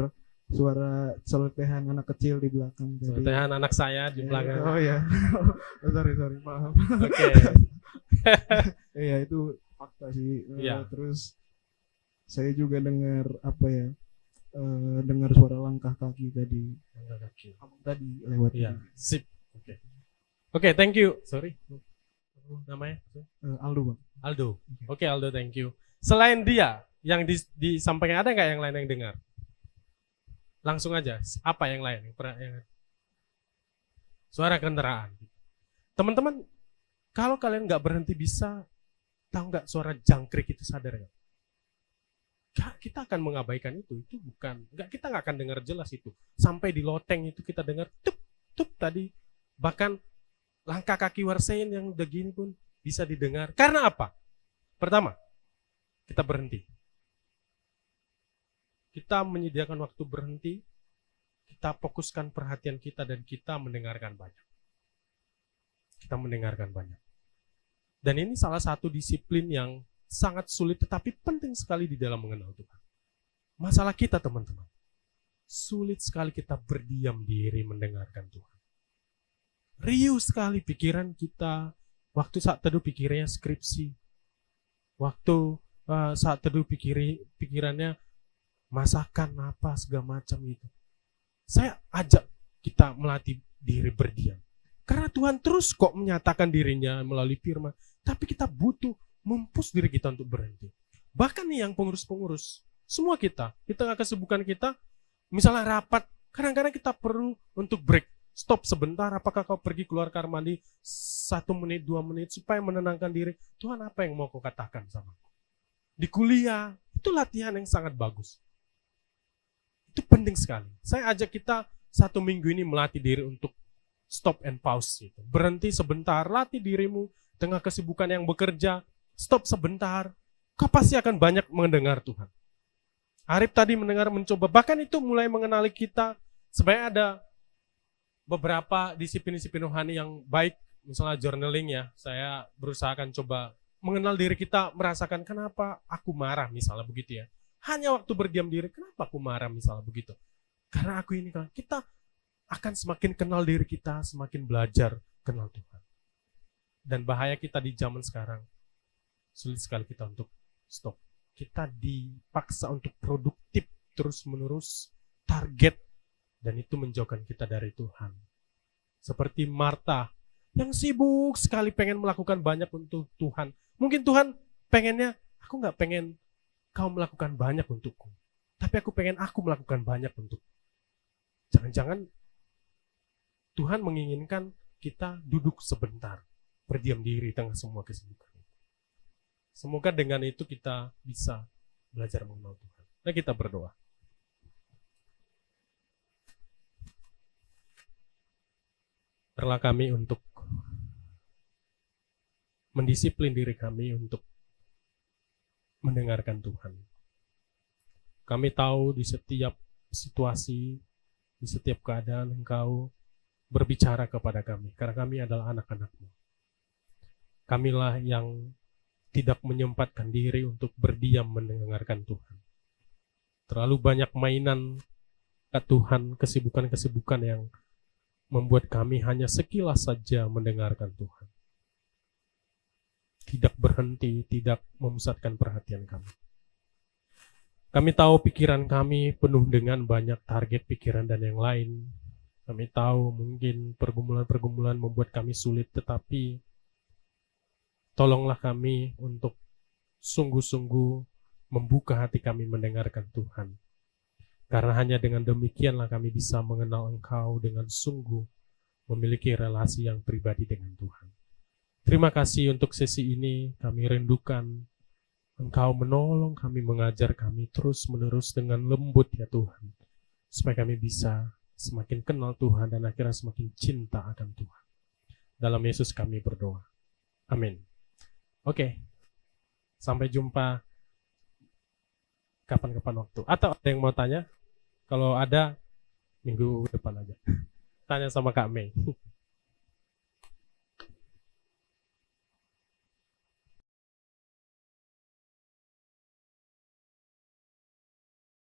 suara celotehan anak kecil di belakang. Celotehan anak saya di belakang. Oh ya, sorry maaf. Oke. Iya itu fakta sih. Iya. Terus saya juga dengar dengar suara langkah kaki tadi. Tadi lewat. Iya. Sip. Oke, thank you. Sorry. Namanya? Aldo, Bang. Aldo. Oke, Aldo, thank you. Selain dia yang disampaikan, ada nggak yang lain yang dengar? Langsung aja. Apa yang lain? Suara kendaraan. Teman-teman, kalau kalian nggak berhenti bisa tahu nggak suara jangkrik itu, sadar nggak? Kita akan mengabaikan itu bukan, kita nggak akan dengar jelas itu. Sampai di loteng itu kita dengar tup tadi, bahkan langkah kaki warsein yang udah gini pun bisa didengar. Karena apa? Pertama, kita berhenti. Kita menyediakan waktu berhenti, kita fokuskan perhatian kita dan kita mendengarkan banyak. Dan ini salah satu disiplin yang sangat sulit tetapi penting sekali di dalam mengenal Tuhan. Masalah kita, teman-teman, sulit sekali kita berdiam diri mendengarkan Tuhan. Riuh sekali pikiran kita, waktu saat teduh pikirannya skripsi, waktu saat teduh pikirannya masakan apa segala macam itu. Saya ajak kita melatih diri berdiam. Karena Tuhan terus kok menyatakan dirinya melalui firman, tapi kita butuh mempush diri kita untuk berhenti. Bahkan nih yang pengurus-pengurus, semua kita tengah kesibukan kita, misalnya rapat, kadang-kadang kita perlu untuk break, stop sebentar, apakah kau pergi keluar kamar mandi 1 menit, 2 menit, supaya menenangkan diri. Tuhan, apa yang mau kau katakan sama aku? Di kuliah, itu latihan yang sangat bagus. Itu penting sekali. Saya ajak kita 1 minggu ini melatih diri untuk stop and pause. Gitu. Berhenti sebentar, latih dirimu, tengah kesibukan yang bekerja, stop sebentar, kau pasti akan banyak mendengar Tuhan. Arif tadi mencoba, bahkan itu mulai mengenali kita. Sebenarnya ada beberapa disiplin-disiplin rohani yang baik, misalnya journaling ya, saya berusaha akan coba mengenal diri kita, merasakan kenapa aku marah misalnya begitu ya. Hanya waktu berdiam diri, kenapa aku marah misalnya begitu. Karena aku ini kan, kita akan semakin kenal diri kita, semakin belajar kenal Tuhan. Dan bahaya kita di zaman sekarang, sulit sekali kita untuk stop. Kita dipaksa untuk produktif terus-menerus, target, dan itu menjauhkan kita dari Tuhan. Seperti Marta yang sibuk sekali pengen melakukan banyak untuk Tuhan. Mungkin Tuhan pengennya, aku nggak pengen kau melakukan banyak untukku, tapi aku pengen aku melakukan banyak untuk. Jangan-jangan Tuhan menginginkan kita duduk sebentar, berdiam diri tengah semua kesibukan. Semoga dengan itu kita bisa belajar mengenal Tuhan. Nah, kita berdoa. Perlah kami untuk mendisiplin diri kami untuk mendengarkan Tuhan. Kami tahu di setiap situasi, di setiap keadaan Engkau berbicara kepada kami, karena kami adalah anak-anak-Mu. Kamilah yang tidak menyempatkan diri untuk berdiam mendengarkan Tuhan. Terlalu banyak mainan ke Tuhan, kesibukan-kesibukan yang membuat kami hanya sekilas saja mendengarkan Tuhan. Tidak berhenti, tidak memusatkan perhatian kami. Kami tahu pikiran kami penuh dengan banyak target pikiran dan yang lain. Kami tahu mungkin pergumulan-pergumulan membuat kami sulit, tetapi tolonglah kami untuk sungguh-sungguh membuka hati kami mendengarkan Tuhan. Karena hanya dengan demikianlah kami bisa mengenal Engkau dengan sungguh, memiliki relasi yang pribadi dengan Tuhan. Terima kasih untuk sesi ini, kami rindukan Engkau menolong kami, mengajar kami terus-menerus dengan lembut ya Tuhan. Supaya kami bisa semakin kenal Tuhan dan akhirnya semakin cinta akan Tuhan. Dalam Yesus kami berdoa. Amin. Oke, sampai jumpa kapan-kapan waktu. Atau ada yang mau tanya? Kalau ada, minggu depan aja. Tanya sama Kak Mei.